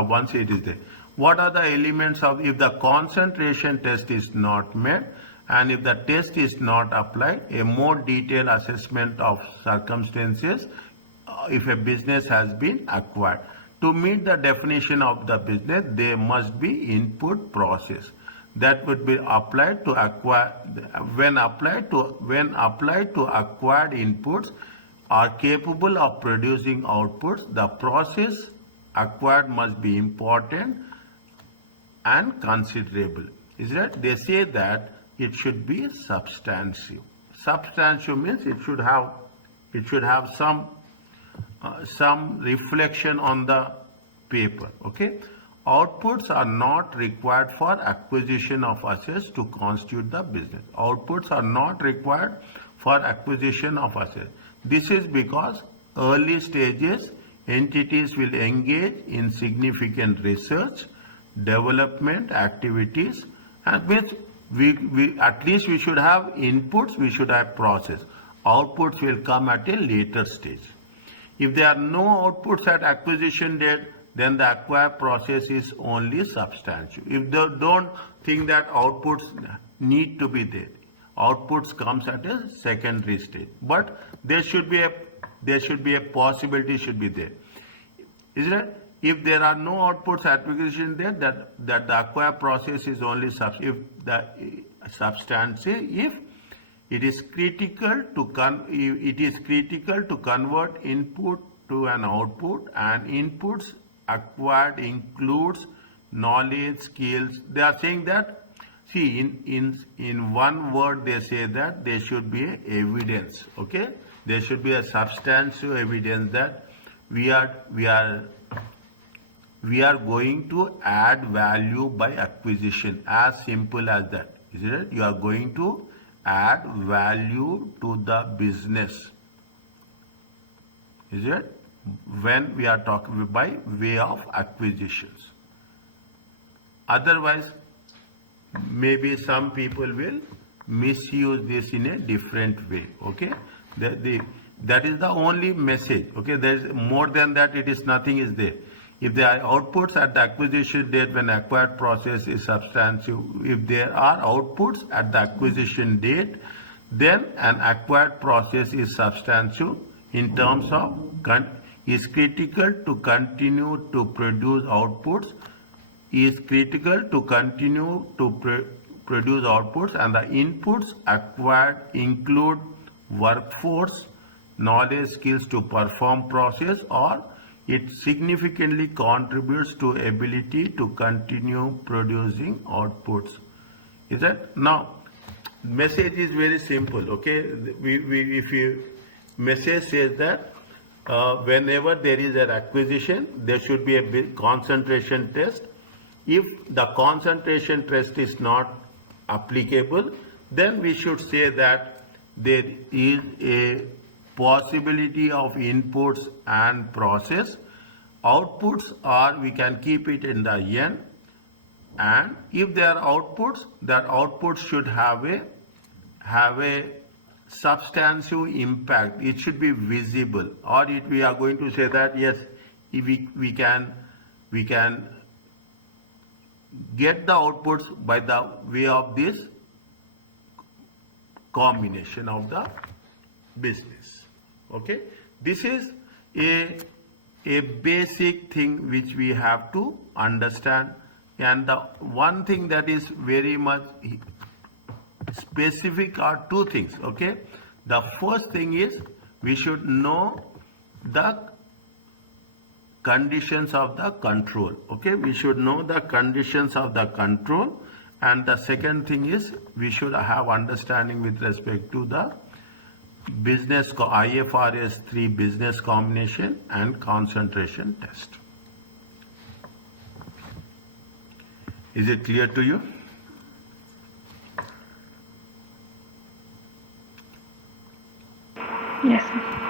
once it is there. What are the elements of if the concentration test is not met and if the test is not applied? A more detailed assessment of circumstances if a business has been acquired. To meet the definition of the business, there must be input process that would be applied to acquire. When applied to acquired inputs are capable of producing outputs, the process acquired must be important and considerable. Is that they say that it should be substantive. Substantive means it should have some reflection on the paper. Okay, outputs are not required for acquisition of assets to constitute the business. Outputs are not required for acquisition of assets. This is because early stages entities will engage in significant research, development activities, and means we at least we should have inputs, we should have process. Outputs will come at a later stage. If there are no outputs at acquisition date, then the acquire process is only substantial. If they don't think that outputs need to be there, outputs comes at a secondary stage. But there should be a possibility should be there. Isn't it? If there are no outputs at acquisition date, that the acquire process is only substantial. If it is critical to convert input to an output, and inputs acquired includes knowledge, skills. They are saying that, see, in one word they say that there should be a evidence. Okay, there should be a substantial evidence that we are going to add value by acquisition. As simple as that. Is it? You are going to add value to the business. Is it? When we are talking by way of acquisitions. Otherwise, maybe some people will misuse this in a different way. Okay, that is the only message. Okay, there is more than that. It is nothing is there. If there are outputs at the acquisition date when acquired process is substantive, if there are outputs at the acquisition date, then an acquired process is substantive in terms of is critical to continue to produce outputs, and the inputs acquired include workforce, knowledge, skills to perform process, or it significantly contributes to ability to continue producing outputs. Is that? Now, message is very simple. Okay, if you message says that whenever there is an acquisition, there should be a concentration test. If the concentration test is not applicable, then we should say that there is a possibility of inputs and process. Outputs are, we can keep it in the N, and if there are outputs, that outputs should have a substantial impact. It should be visible, or we are going to say that yes, we can get the outputs by the way of this combination of the business. Okay, this is a basic thing which we have to understand, and the one thing that is very much specific are two things. Okay, the first thing is we should know the conditions of the control. Okay, we should know the conditions of the control, and the second thing is we should have understanding with respect to the business IFRS 3 business combination and concentration test. Is it clear to you? Yes, sir.